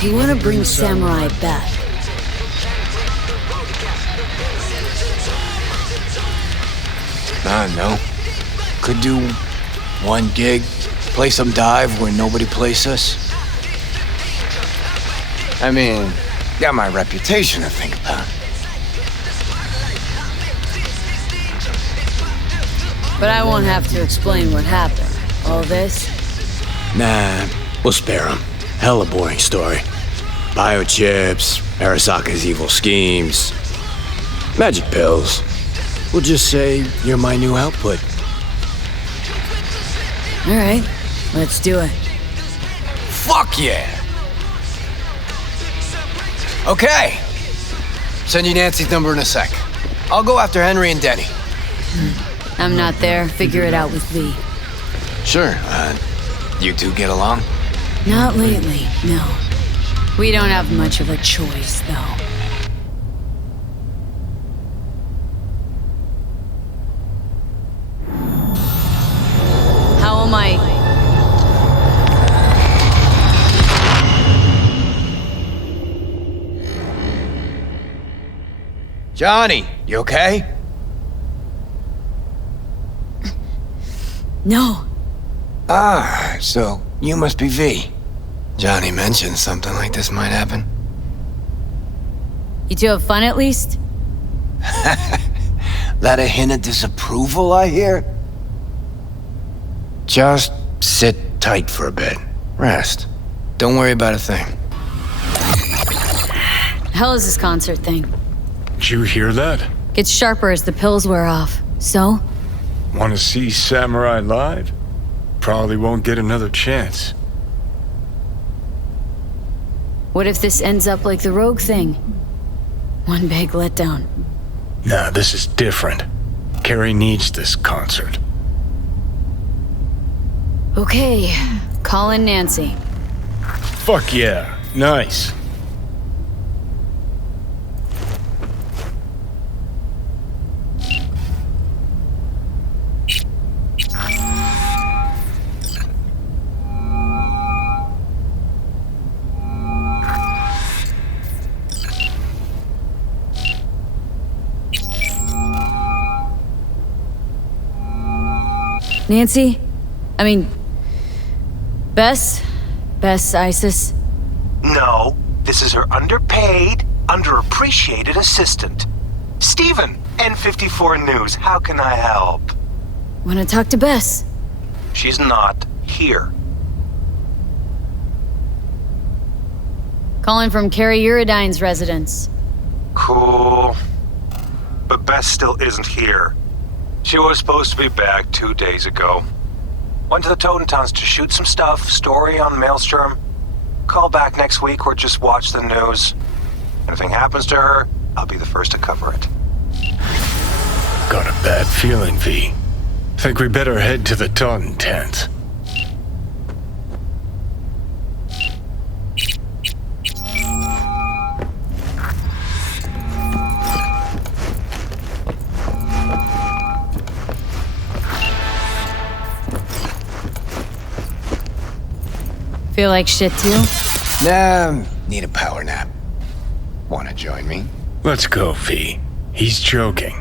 You want to bring Samurai back? I don't know. Could do one gig, play some dive where nobody plays us. I mean, got my reputation to think about. But I won't have to explain what happened. All this? Nah, we'll spare him. Hella boring story. Biochips, Arasaka's evil schemes, magic pills. We'll just say you're my new output. All right, let's do it. Fuck yeah! Okay. Send you Nancy's number in a sec. I'll go after Henry and Denny. I'm not there. Figure it out with V. Sure. You two get along? Not lately, no. We don't have much of a choice, though. How am I? Johnny, you okay? No. Ah, so you must be V. Johnny mentioned something like this might happen. You two have fun at least? That a hint of disapproval, I hear? Just sit tight for a bit. Rest. Don't worry about a thing. Hell is this concert thing? Did you hear that? Gets sharper as the pills wear off. So? Want to see Samurai live? Probably won't get another chance. What if this ends up like the Rogue thing? One big letdown. Nah, this is different. Carrie needs this concert. Okay, call in Nancy. Fuck yeah, nice. Nancy? I mean... Bess? Bess ISIS? No, this is her underpaid, underappreciated assistant. Steven, N54 News, how can I help? Wanna talk to Bess? She's not here. Calling from Carrie Uridine's residence. Cool. But Bess still isn't here. She was supposed to be back 2 days ago. Went to the Totentowns to shoot some stuff, story on Maelstrom. Call back next week or just watch the news. Anything happens to her, I'll be the first to cover it. Got a bad feeling, V. Think we better head to the Taunton tent. Feel like shit too? Nah, need a power nap. Wanna join me? Let's go, V. He's joking.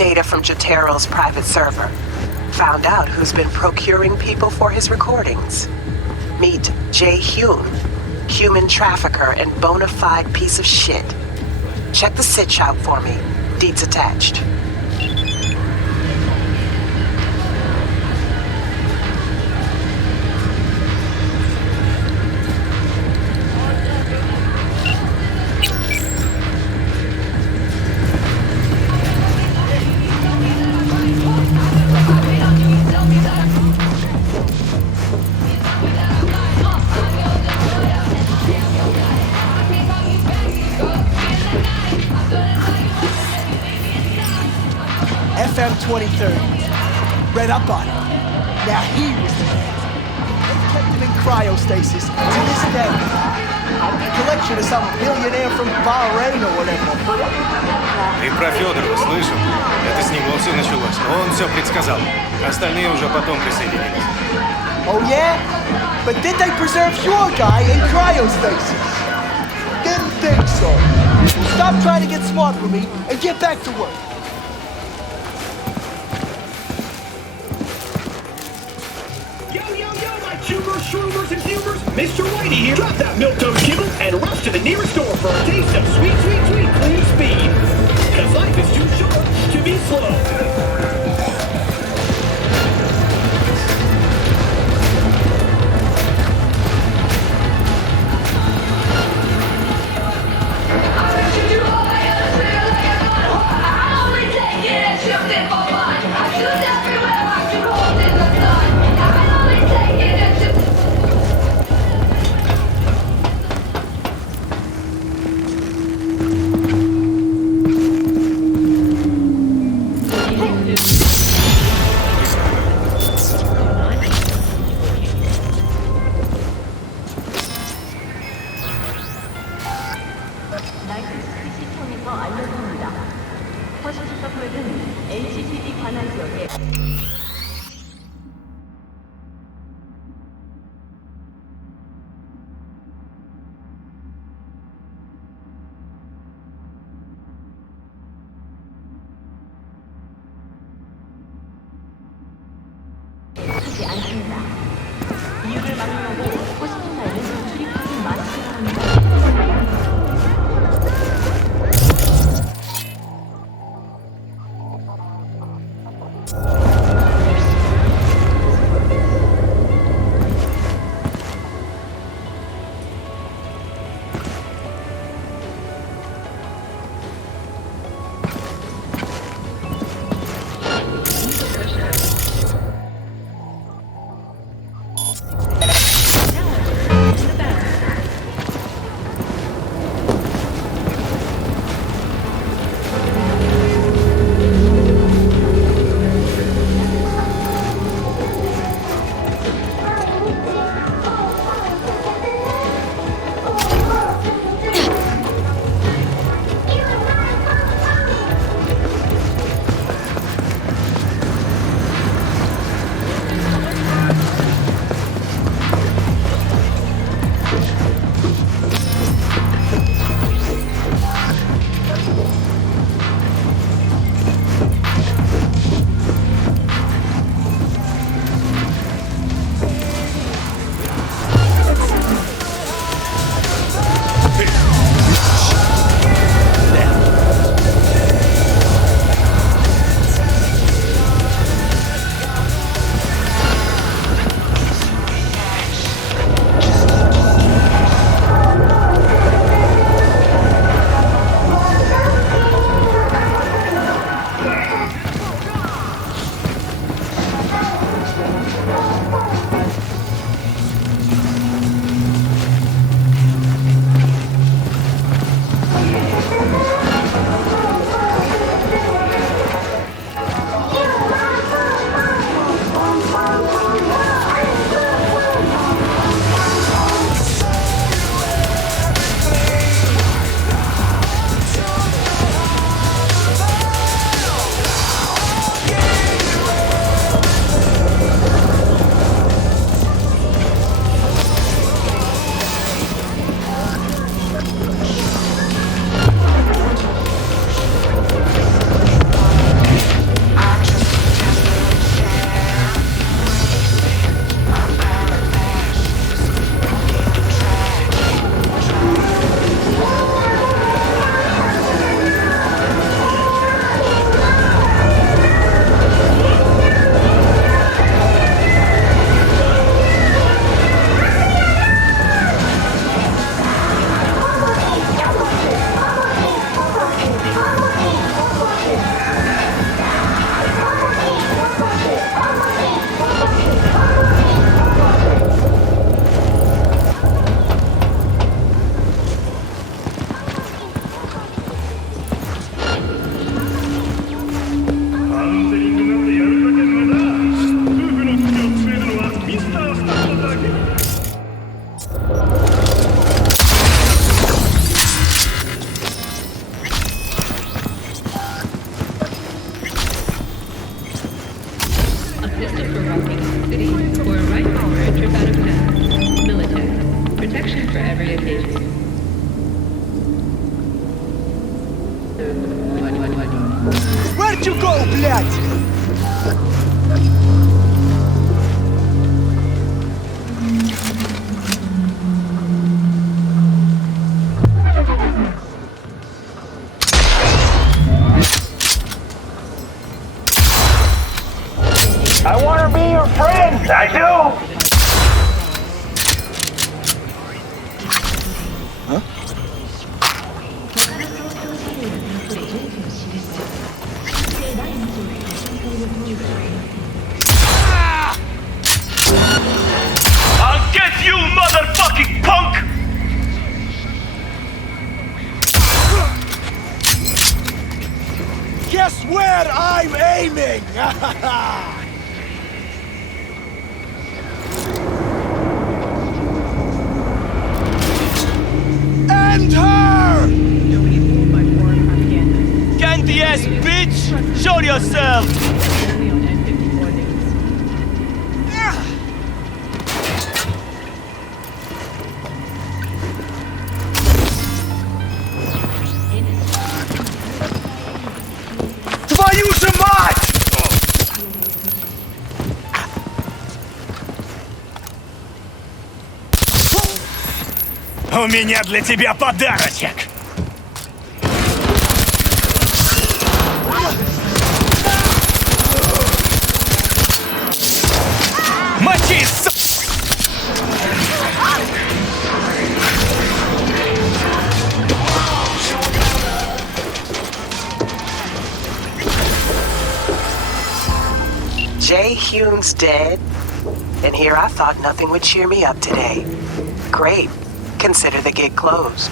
data from Jotero's private server. Found out who's been procuring people for his recordings. Meet Jay Hume, human trafficker and bona fide piece of shit. Check the sitch out for me. Deeds attached. FM 2030. Read up on it. Now he was the man. They kept him in cryostasis to this day. Collection of some billionaire from Bahrain or whatever. Ты про Федорова слышал? Это с него все началось. Он все предсказал. Остальные уже потом присоединились. Oh yeah? But did they preserve your guy in cryostasis? Didn't think so. Stop trying to get smart with me and get back to work. Shroomers and humors, Mr. Whitey here. Drop that milk-toast kibble and rush to the nearest store for a taste of sweet, sweet, sweet clean speed. Cause life is too short to be slow. Where'd you go, блядь? I want to be your friend. I do. I'll get you, motherfucking punk! Guess where I'm aiming? End her! Candy ass bitch! Show yourself! Твою же мать! У меня для тебя подарочек! Мочи, Jay Hume's dead? And here I thought nothing would cheer me up today. Great. Consider the gig closed.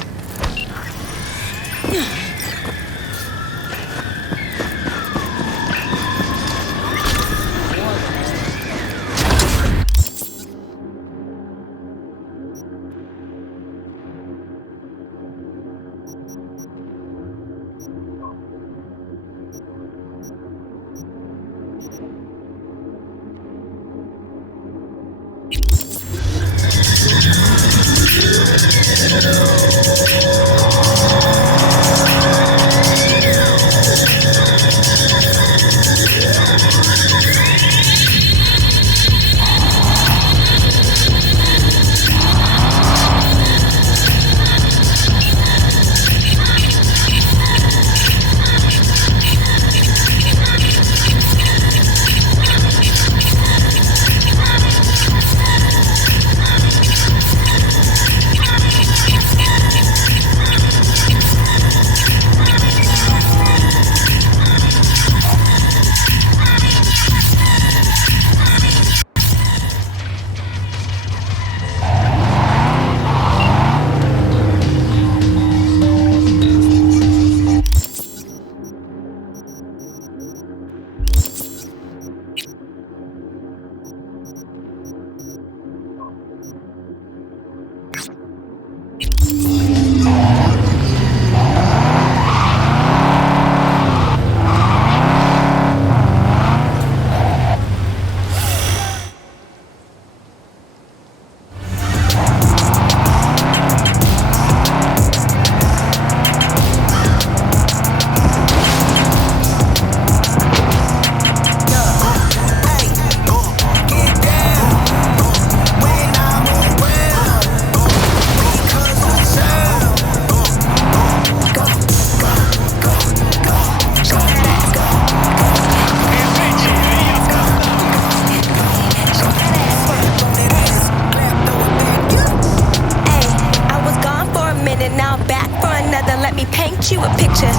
paint you a picture.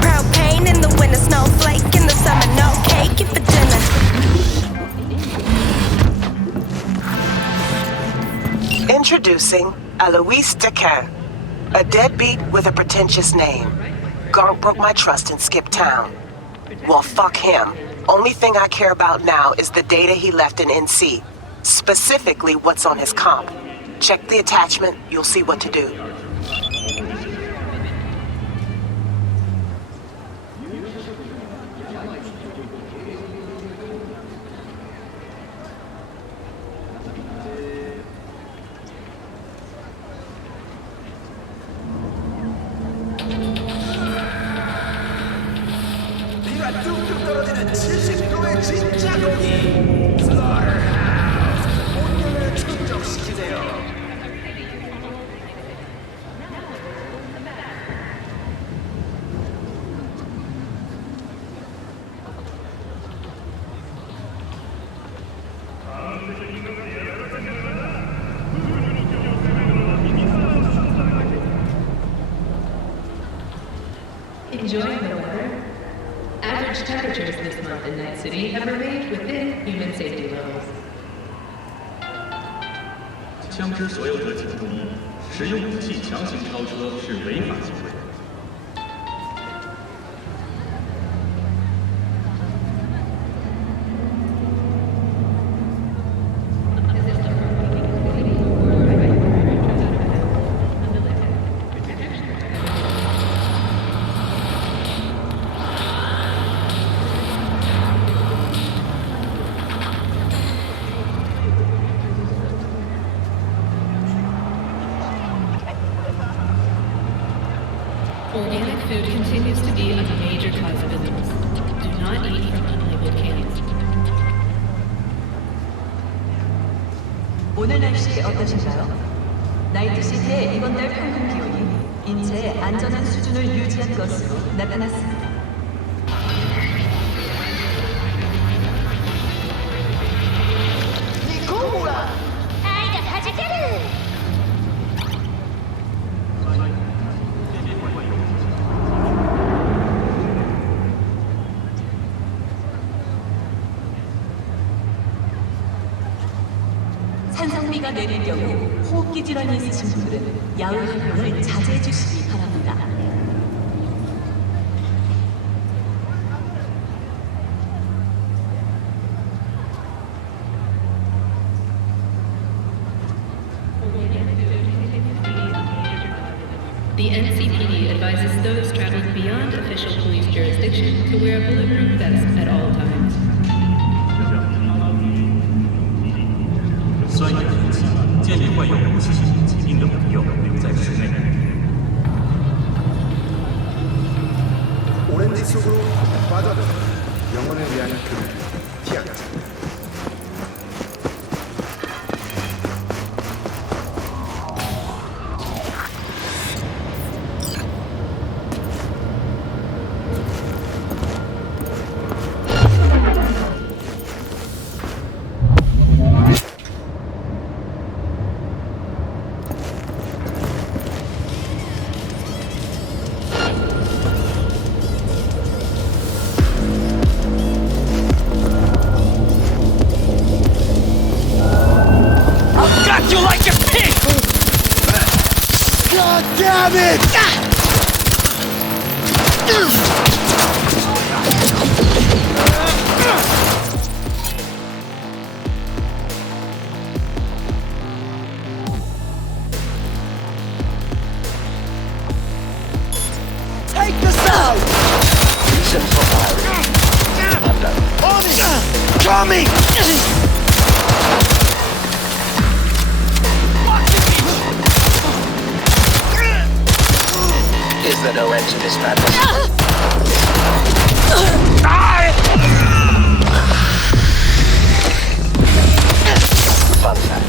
Propane in the winter, snowflake in the summer, no cake for dinner. Introducing Alois Dequin, a deadbeat with a pretentious name. Garnt broke my trust and skipped town. Well, fuck him. Only thing I care about now is the data he left in NC. Specifically, what's on his comp. Check the attachment, you'll see what to do. 침착하게 Slaughterhouse 본능을 충족시키세요. Enjoying the weather? Average temperatures this month in Night City have remained within human safety levels. 枪支所有者请注意，使用武器强行超车是违法行为。 Organic food continues to be a major cause of illness. Do not eat from unlabeled cans. 오늘 날씨 어떠신가요? 나이트시티의 이번 달 평균 기온이 인체의 안전한 수준을 유지한 것으로 나타났습니다. 니코라! 아이가 가져가루! 산성비가 내릴 경우 호흡기 질환이 있으신 분들은 야외 활동을 자제해 주시기 바랍니다. The NCPD advises those traveling beyond official police jurisdiction to wear a bulletproof vest at all times. 酸液空气，建议患有呼吸系统疾病的朋友留在室内。 오렌지 속으로 빠져들어 영혼을 위한 그 티아가 You like a pig! God damn it! Take this out! Reason for firing. On it! Coming! Is there no end to this madness? Fun fact.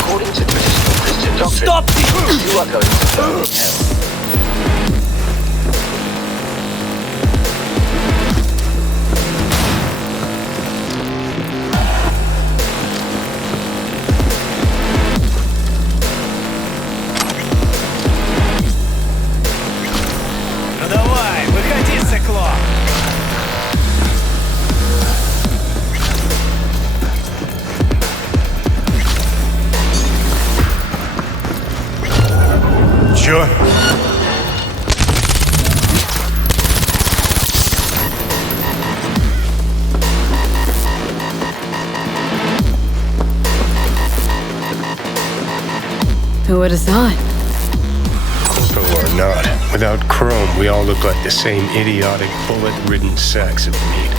According to traditional Christian doctrine, Stop this! you are going to burn in hell. Ну давай, выходи, циклоп! Sure. Who would have thought? Corpo or not, without Chrome, we all look like the same idiotic, bullet-ridden sacks of meat.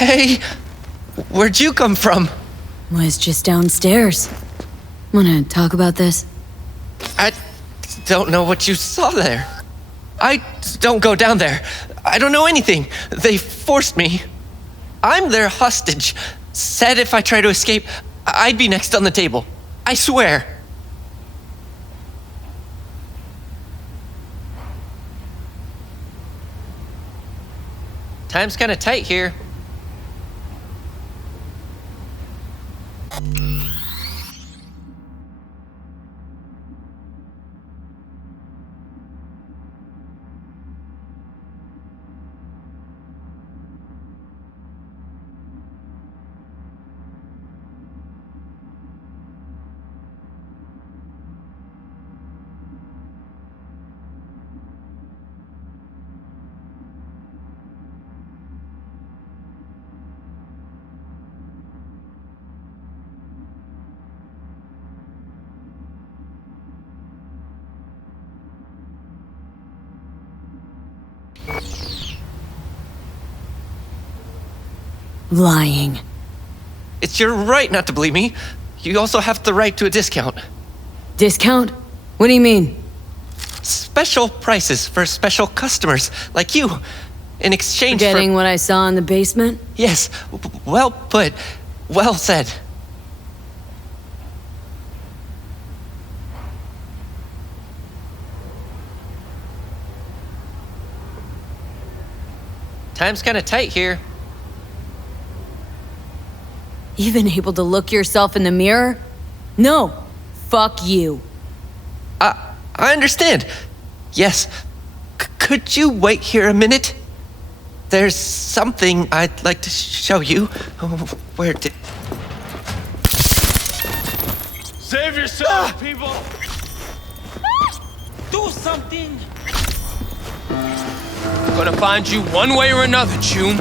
Hey, where'd you come from? Was just downstairs. Wanna talk about this? I don't know what you saw there. I don't go down there. I don't know anything. They forced me. I'm their hostage. Said if I try to escape, I'd be next on the table. I swear. Time's kinda tight here. Lying. It's your right not to believe me. You also have the right to a discount. Discount? What do you mean? Special prices for special customers like you. In exchange Forgetting for... what I saw in the basement? Yes, well put. Well said. Time's kinda tight here. Even able to look yourself in the mirror? No. Fuck you. I understand. Yes. Could you wait here a minute? There's something I'd like to show you. Where did... Save yourself, people! Do something! Gonna find you one way or another, June.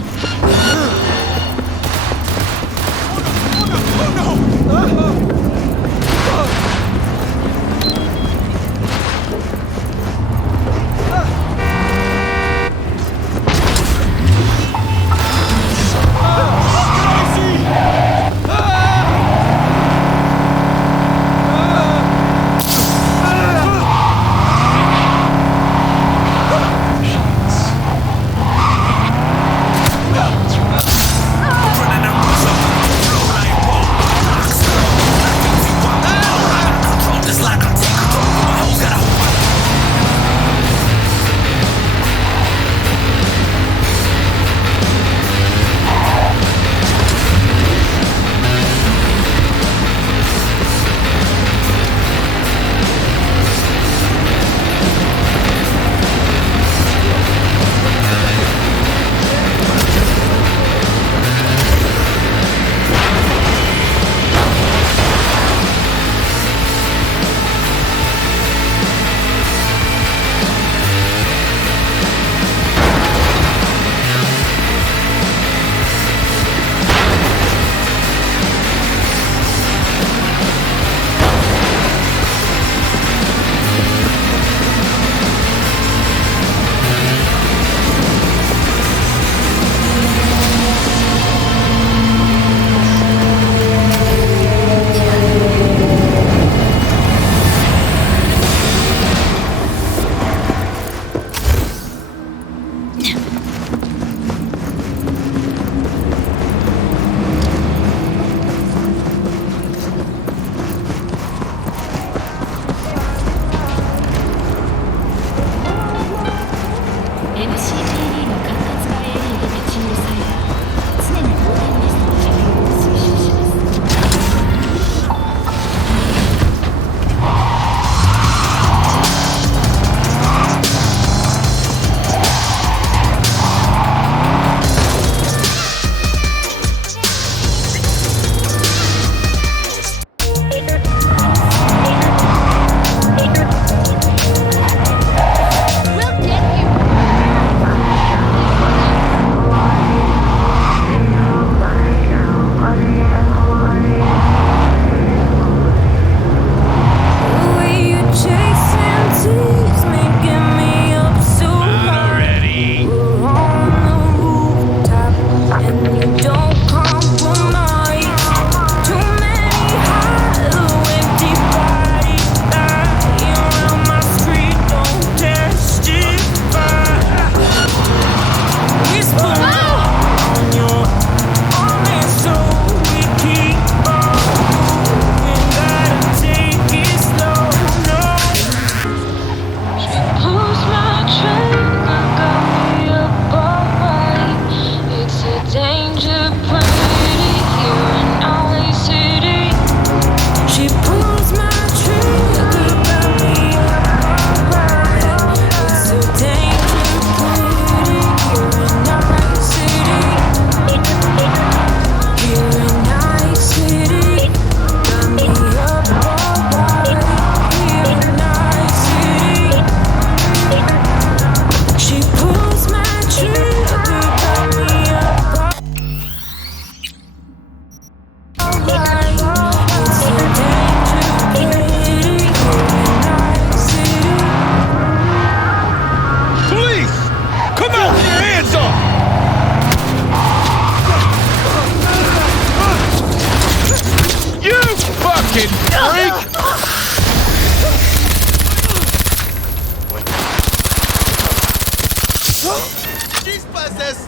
Chispas!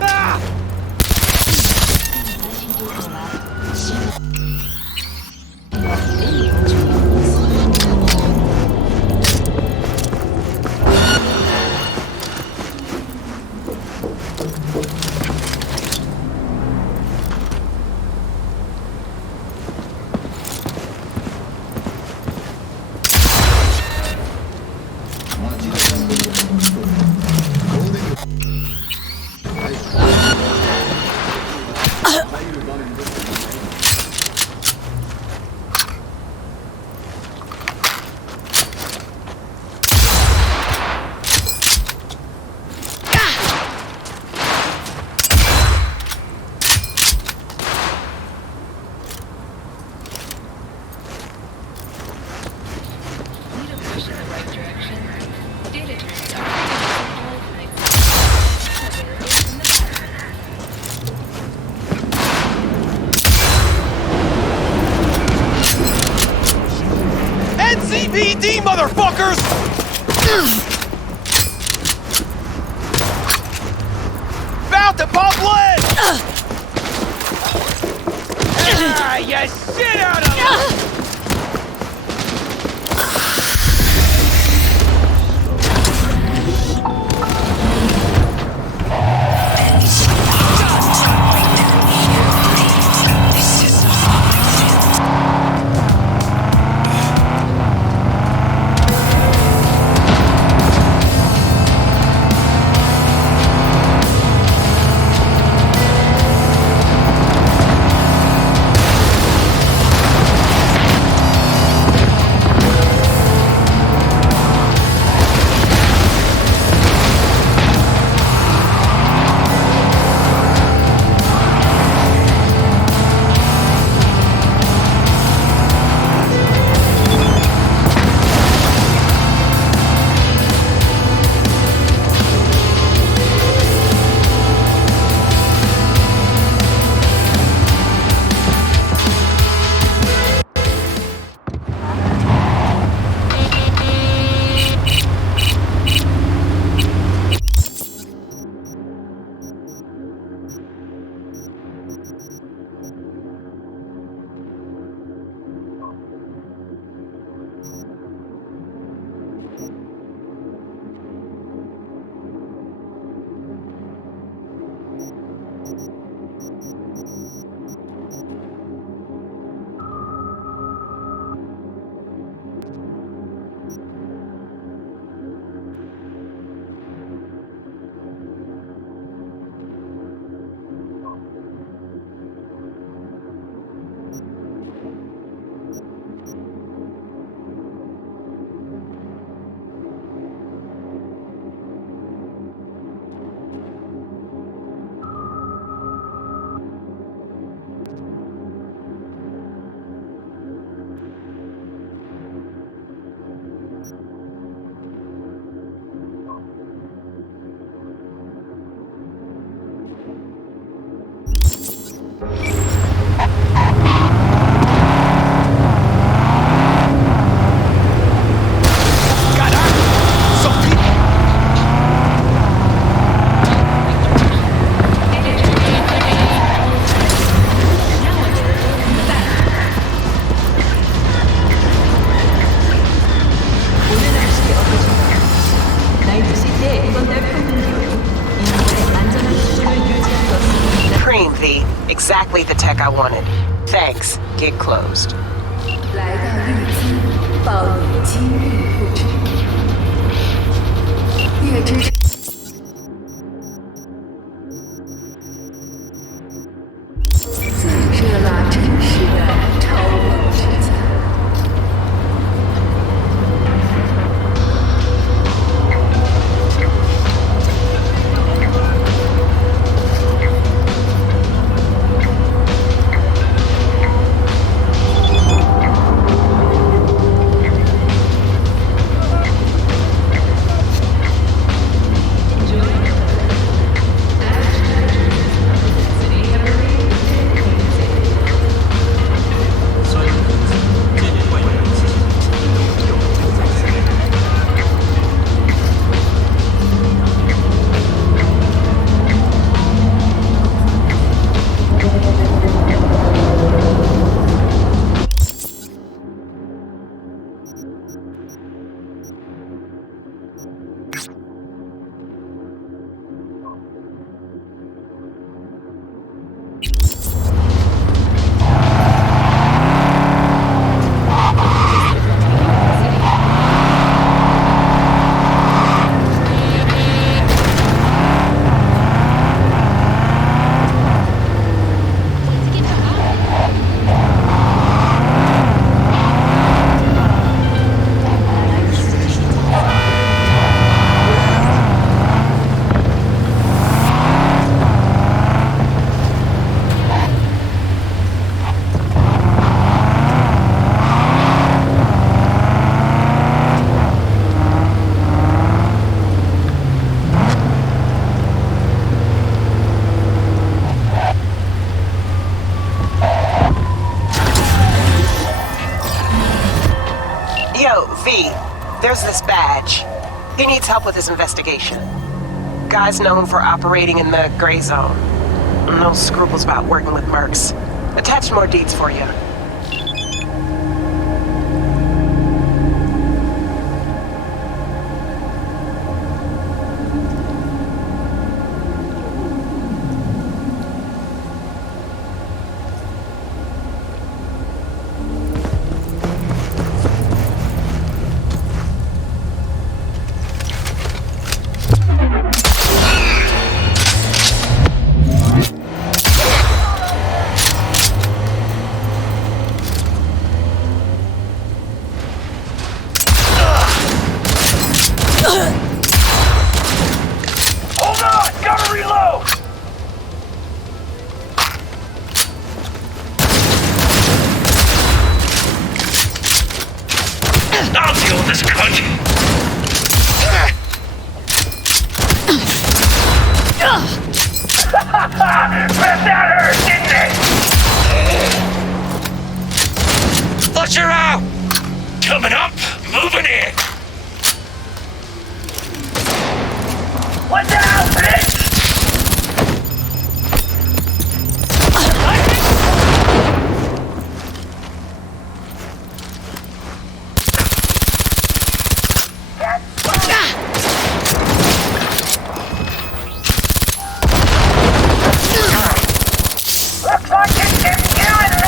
Ah! NCPD, motherfuckers! About to pump lead! Ah, you shit out of him! Exactly the tech I wanted. Thanks. Gig closed. 来到绿基，报你今日不止。月之。最热辣真实的超梦之家。needs help with his investigation. Guy's known for operating in the gray zone. No scruples about working with mercs. Attached more deeds for you. Flush her out! Coming up, moving in! What's out, bitch? Looks like it's just you and me!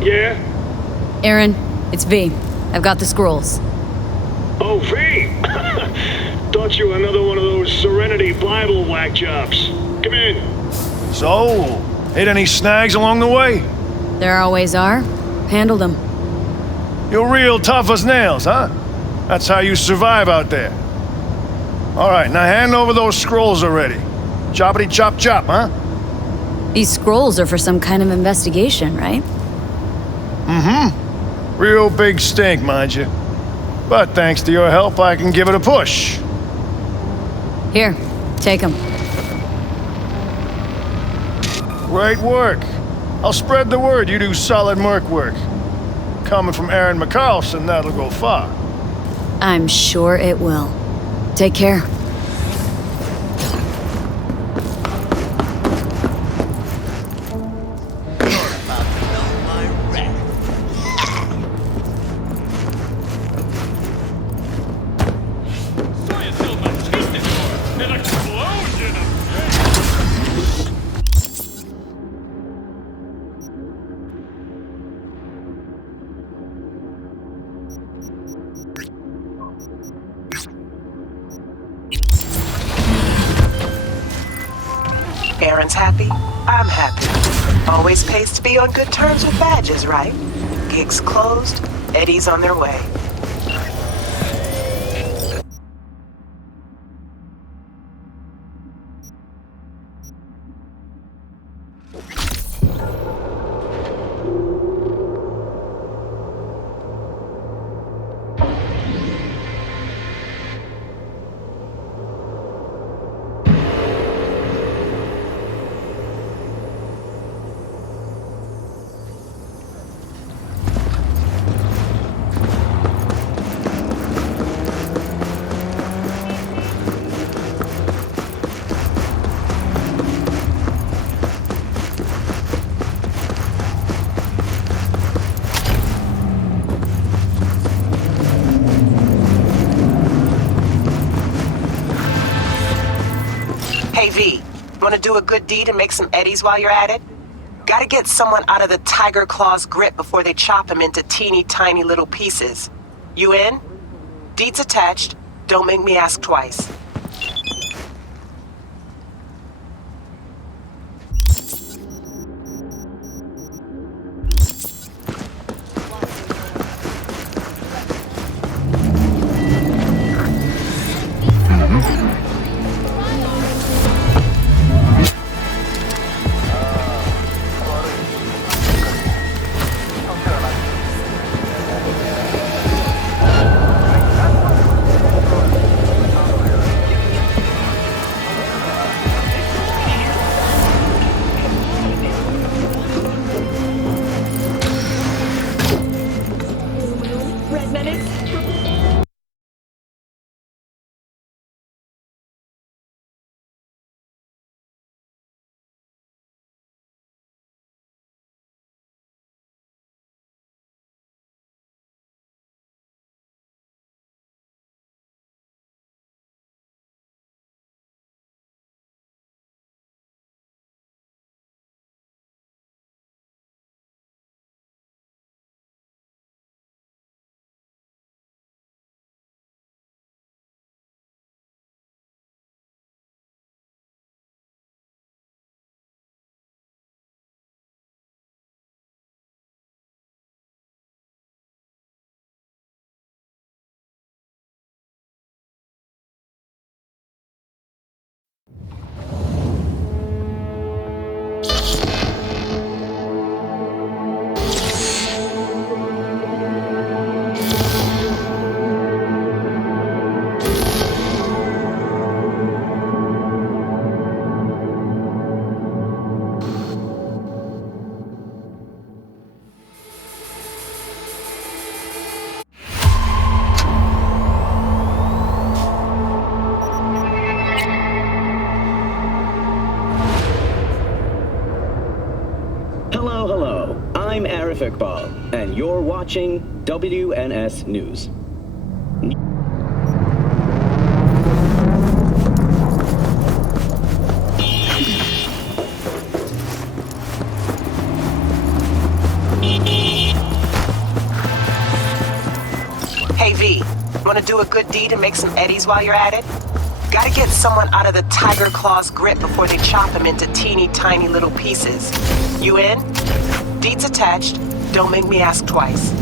Yeah? Aaron, it's V. I've got the scrolls. Oh, V! Thought you were another one of those Serenity Bible whack jobs. Come in. So, hit any snags along the way? There always are. Handled them. You're real tough as nails, huh? That's how you survive out there. All right, now hand over those scrolls already. Choppity chop chop, huh? These scrolls are for some kind of investigation, right? Mm-hmm. Real big stink, mind you. But thanks to your help, I can give it a push. Here, take them. Great work. I'll spread the word you do solid merc work. Coming from Aaron McCarlson, that'll go far. I'm sure it will. Take care. Veterans happy? I'm happy. Always pays to be on good terms with badges, right? Gigs closed, Eddie's on their way. Hey V, wanna do a good deed and make some eddies while you're at it? Gotta get someone out of the Tiger Claw's grip before they chop him into teeny tiny little pieces. You in? Deed's attached. Don't make me ask twice. Hello. I'm Arif Iqbal, and you're watching WNS News. Hey V, wanna do a good deed and make some eddies while you're at it? Gotta get someone out of the Tiger Claw's grip before they chop him into teeny tiny little pieces. You in? Deed's attached. Don't make me ask twice.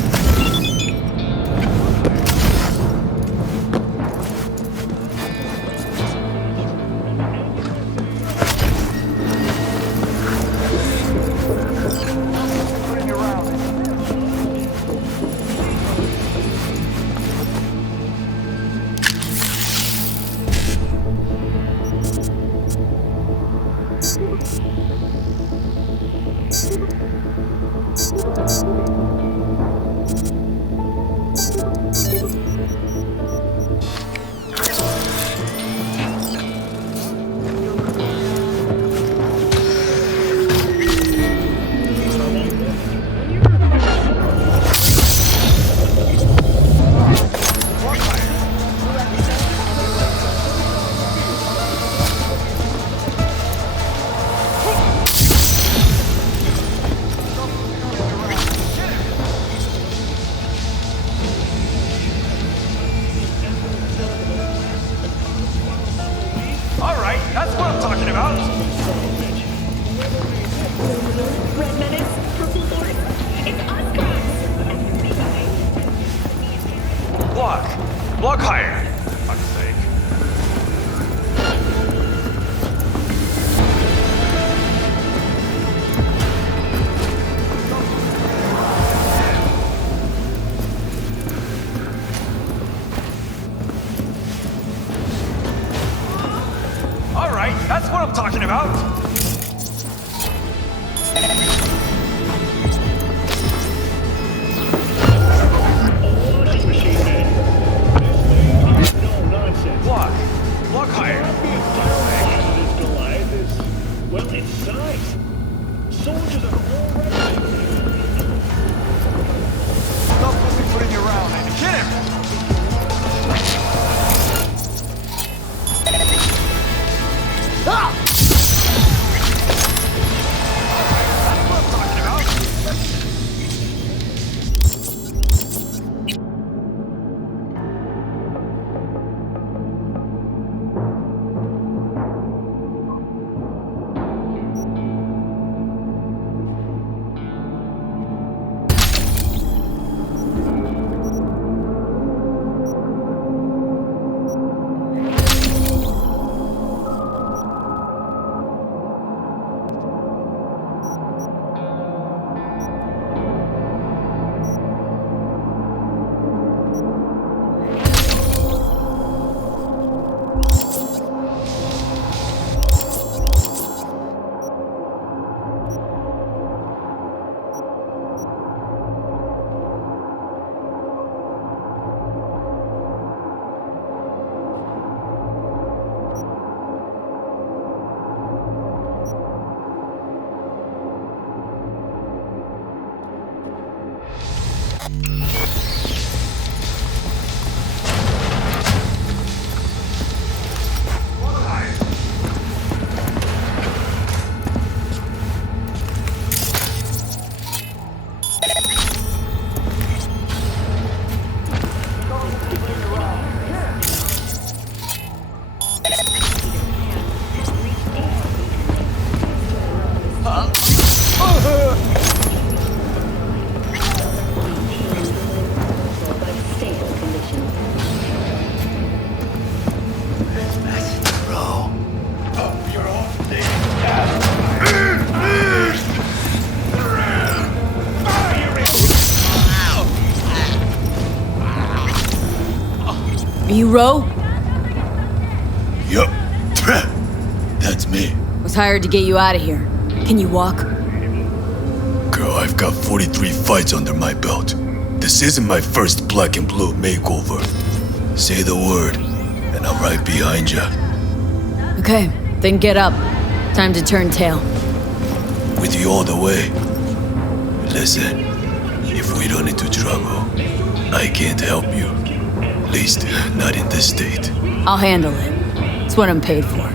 Block higher. Fuck's sake. All right, that's what I'm talking about. Block. Block higher. This Goliath is, well, its size. Soldiers are already... Stop pussyfooting around and Hit him! Are you Ro? Yup. That's me. Was hired to get you out of here. Can you walk? Girl, I've got 43 fights under my belt. This isn't my first black and blue makeover. Say the word, and I'm right behind you. Okay, then get up. Time to turn tail. With you all the way. Listen, if we run into trouble, I can't help you. At least, not in this state. I'll handle it. It's what I'm paid for.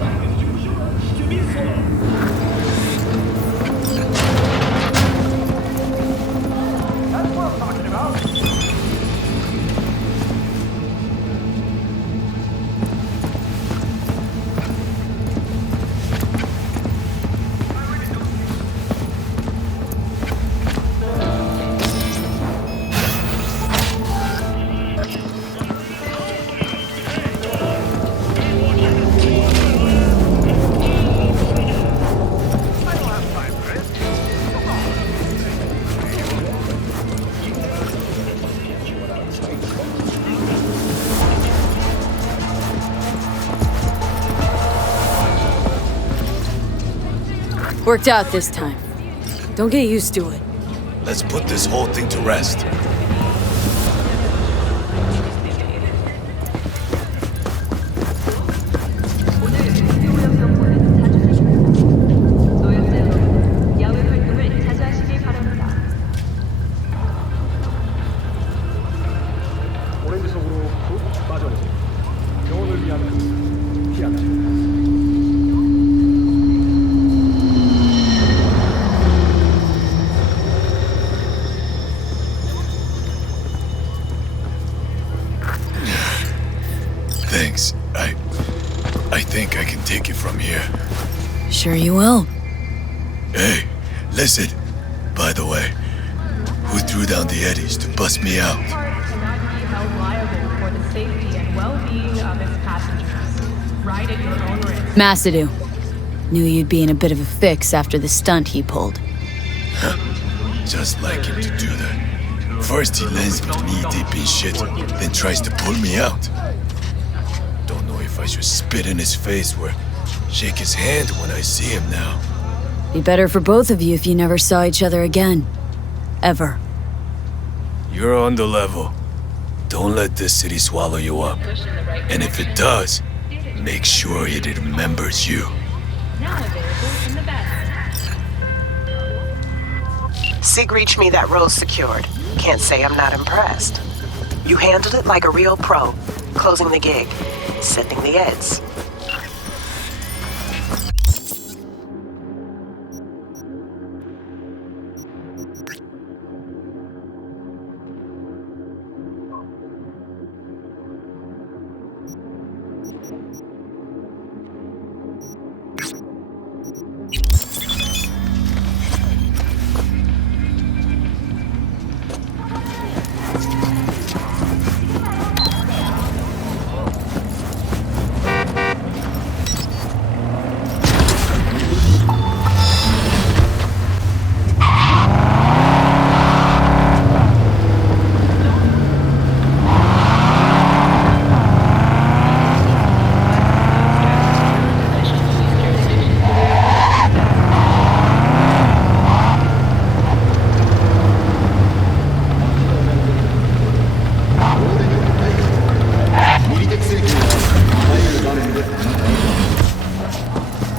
Worked out this time. Don't get used to it. Let's put this whole thing to rest. 오렌지 속으로 푹 빠져보세요. 병원을 위한 피하세요. Thanks. I think I can take it from here. Sure you will. Hey, listen. By the way, who threw down the eddies to bust me out? Cannot be held liable for for the safety and well-being of its passengers. Ride at your own risk. Masadu. Knew you'd be in a bit of a fix after the stunt he pulled. Just like him to do that. First he lands with me deep in shit, then tries to pull me out. Don't know if I should spit in his face or shake his hand when I see him now. Be better for both of you if you never saw each other again. Ever. You're on the level. Don't let this city swallow you up. And if it does, make sure it remembers you. Now available in the bathroom. Sig reached me that road's secured. Can't say I'm not impressed. You handled it like a real pro, closing the gig, sending the eds.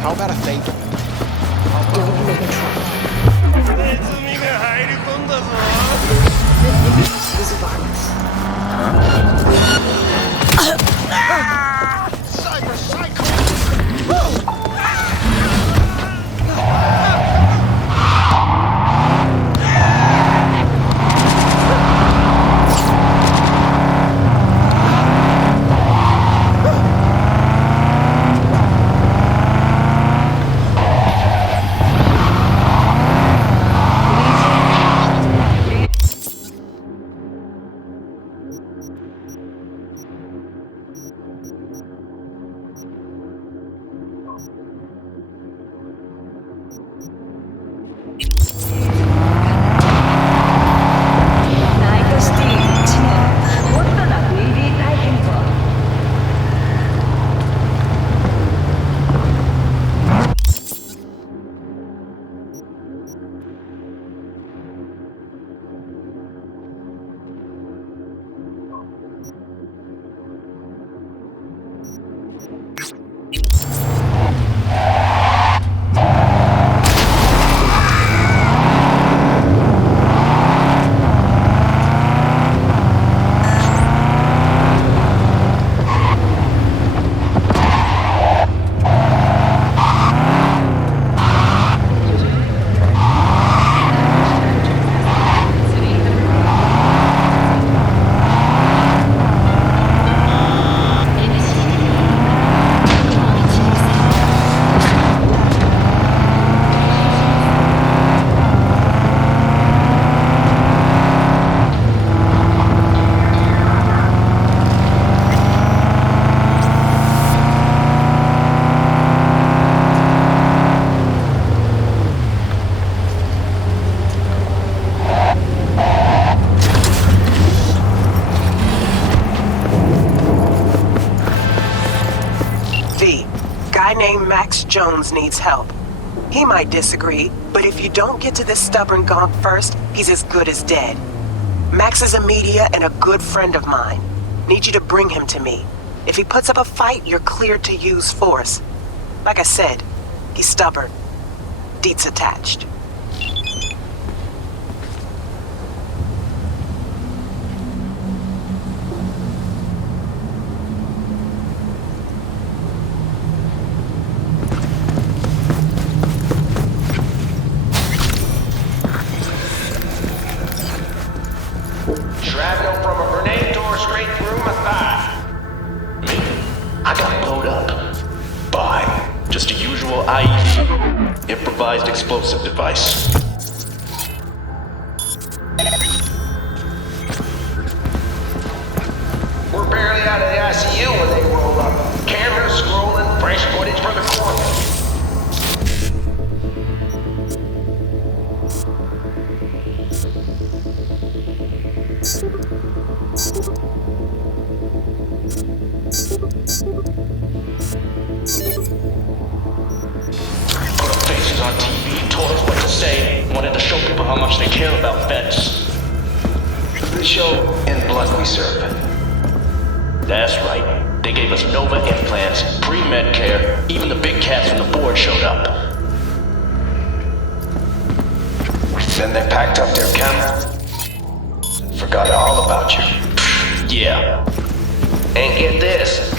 How about a thank you? Don't make it trouble. This is ours. Cyber Psycho! Guy named Max Jones needs help. He might disagree, but if you don't get to this stubborn gonk first, he's as good as dead. Max is a media and a good friend of mine. Need you to bring him to me. If he puts up a fight, you're cleared to use force. Like I said, he's stubborn. Deets attached. Shrapnel from a grenade tore straight through my thigh. Me? I got blowed up. By just a usual IED, improvised explosive device. We're barely see you when they roll up. Cameras scrolling, fresh footage for the court. Put up faces on TV, told us what to say, wanted to show people how much they care about vets. They show in blood we serve. That's right. They gave us Nova implants, pre-med care, even the big cats from the board showed up. Then they packed up their camera. Forgot all about you. Yeah. And get this.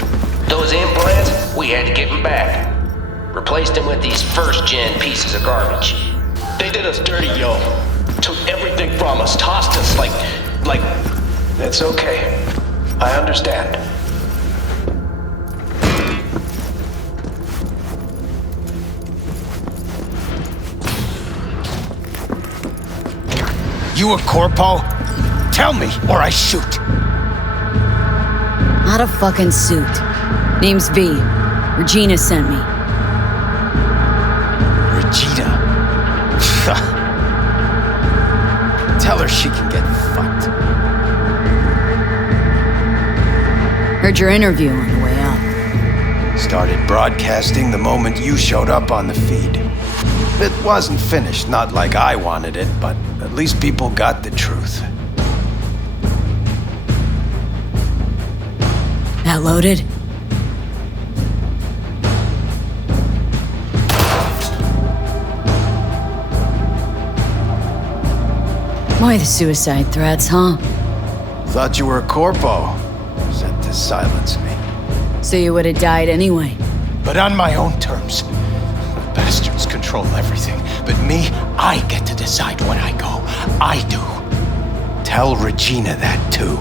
Those implants, we had to give them back. Replaced them with these first-gen pieces of garbage. They did us dirty, yo. Took everything from us, tossed us like... It's okay. I understand. You a corpo? Tell me, or I shoot. Not a fucking suit. Name's V. Regina sent me. Regina. Tell her she can get fucked. Heard your interview on the way out. Started broadcasting the moment you showed up on the feed. It wasn't finished, not like I wanted it, but at least people got the truth. That loaded? Why the suicide threats, huh? Thought you were a corpo. Sent to silence me. So you would have died anyway. But on my own terms. The bastards control everything. But me, I get to decide when I go. I do. Tell Regina that too.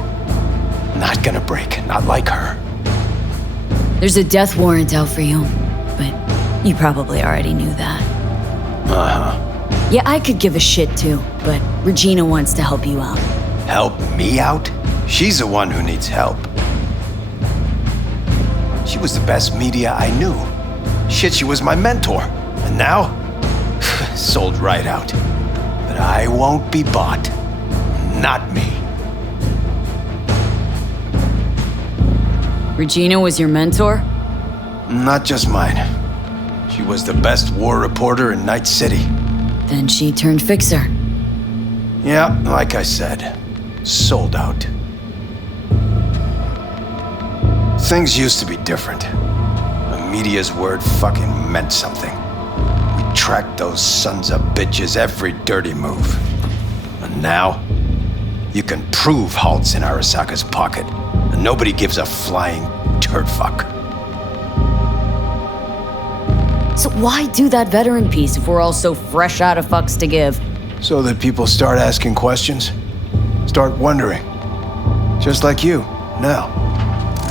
Not gonna break, not like her. There's a death warrant out for you, but you probably already knew that. Uh-huh. Yeah, I could give a shit too, but Regina wants to help you out. Help me out? She's the one who needs help. She was the best media I knew. Shit, she was my mentor. And now? Sold right out. But I won't be bought. Not me. Regina was your mentor? Not just mine. She was the best war reporter in Night City. Then she turned fixer. Yeah, like I said, sold out. Things used to be different. The media's word fucking meant something. We tracked those sons of bitches every dirty move. And now, you can prove Halt's in Arasaka's pocket, and nobody gives a flying turd fuck. So why do that veteran piece if we're all so fresh out of fucks to give? So that people start asking questions, start wondering. Just like you, now.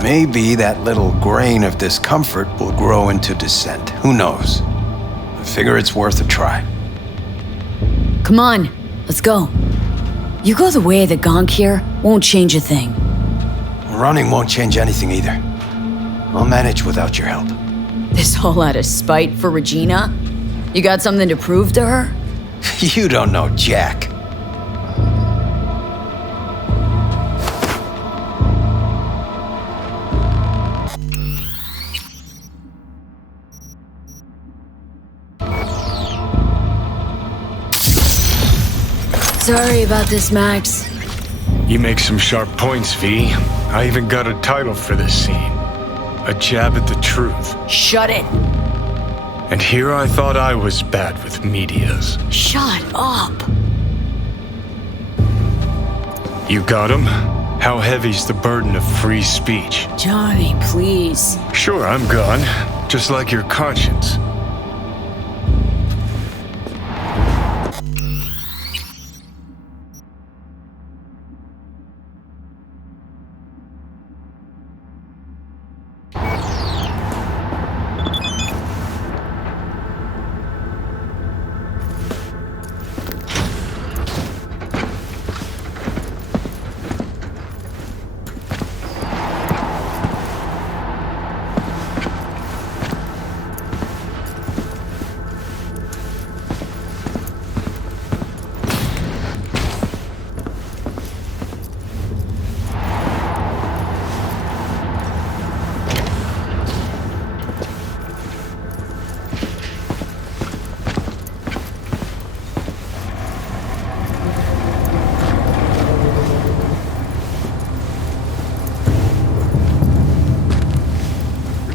Maybe that little grain of discomfort will grow into dissent. Who knows? I figure it's worth a try. Come on, let's go. You go the way of the gonk here, won't change a thing. Running won't change anything either. I'll manage without your help. This all out of spite for Regina? You got something to prove to her? You don't know Jack. Sorry about this, Max. You make some sharp points, V. I even got a title for this scene. A jab at the truth. Shut it. And here I thought I was bad with medias. Shut up. You got him? How heavy's the burden of free speech? Johnny, please. Sure, I'm gone. Just like your conscience.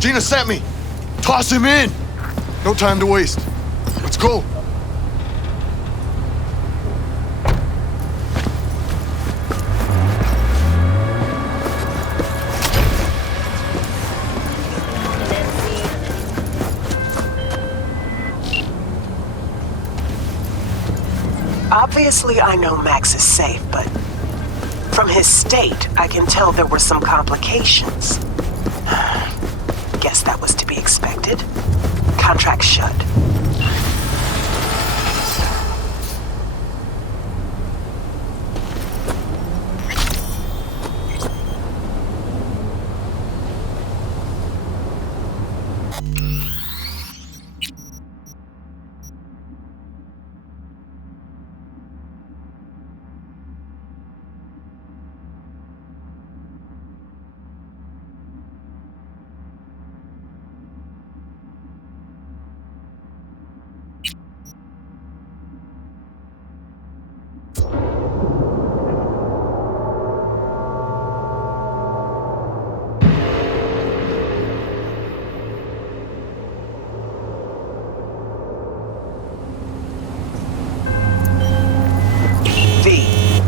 Regina sent me. Toss him in. No time to waste. Let's go. Obviously, I know Max is safe, but from his state, I can tell there were some complications. Guess that was to be expected. Contract shut.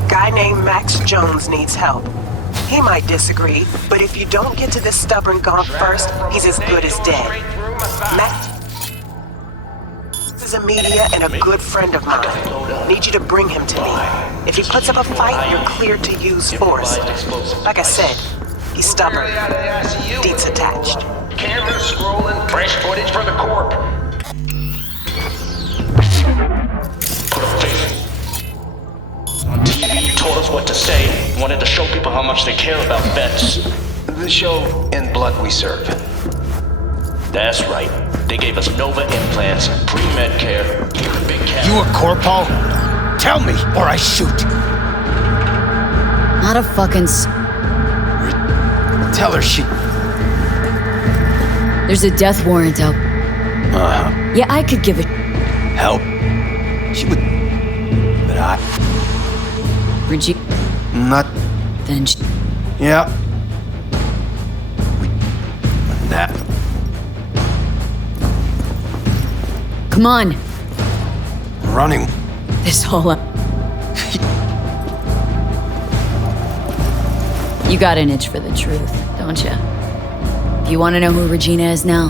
Guy named Max Jones needs help. He might disagree, but if you don't get to this stubborn gonk first, he's as good as dead. Max is a media and a good friend of mine. Need you to bring him to me. If he puts up a fight, you're cleared to use force. Like I said, he's stubborn. Deets attached. Camera scrolling, fresh footage for the corp. Put a face on TV, told us what to say, wanted to show people how much they care about vets. The show In Blood We Serve. That's right. They gave us Nova implants, pre-med care, even a big cat. You a corpo? Tell me, or I shoot. Not a fucking Tell her she... There's a death warrant out. Uh-huh. Yeah, I could give it... Help? She would... But I... Regina... Not... Then she... Yeah. That... Come on. Running. This whole... You got an itch for the truth, don't you? If you want to know who Regina is now,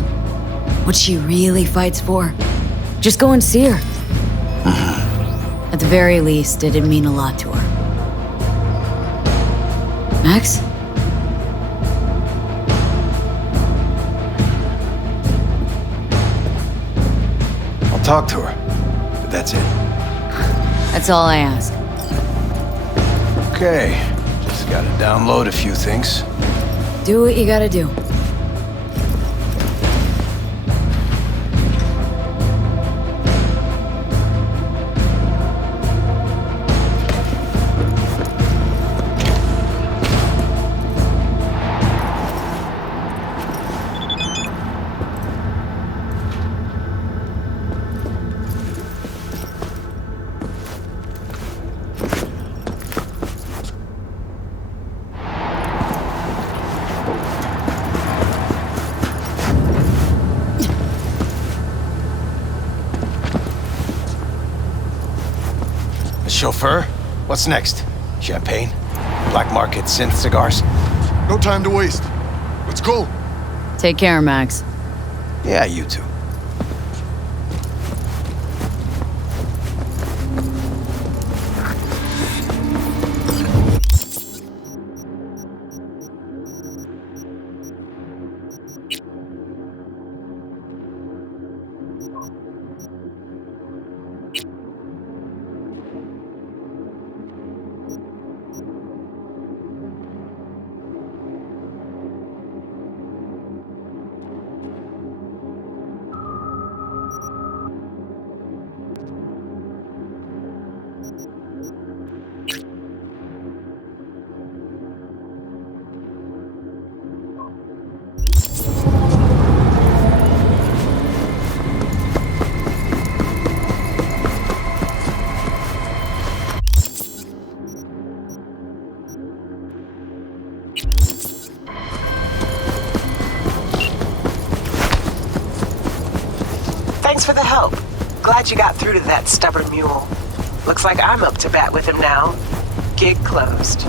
what she really fights for, just go and see her. At the very least, it'd mean a lot to her. Max? I'll talk to her, but that's it. That's all I ask. Okay, just gotta download a few things. Do what you gotta do. Chauffeur? What's next? Champagne? Black market synth cigars? No time to waste. Let's go. Take care, Max. Yeah, you too. Thanks for the help. Glad you got through to that stubborn mule. Looks like I'm up to bat with him now. Gig closed.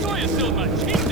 Saw you, Silva.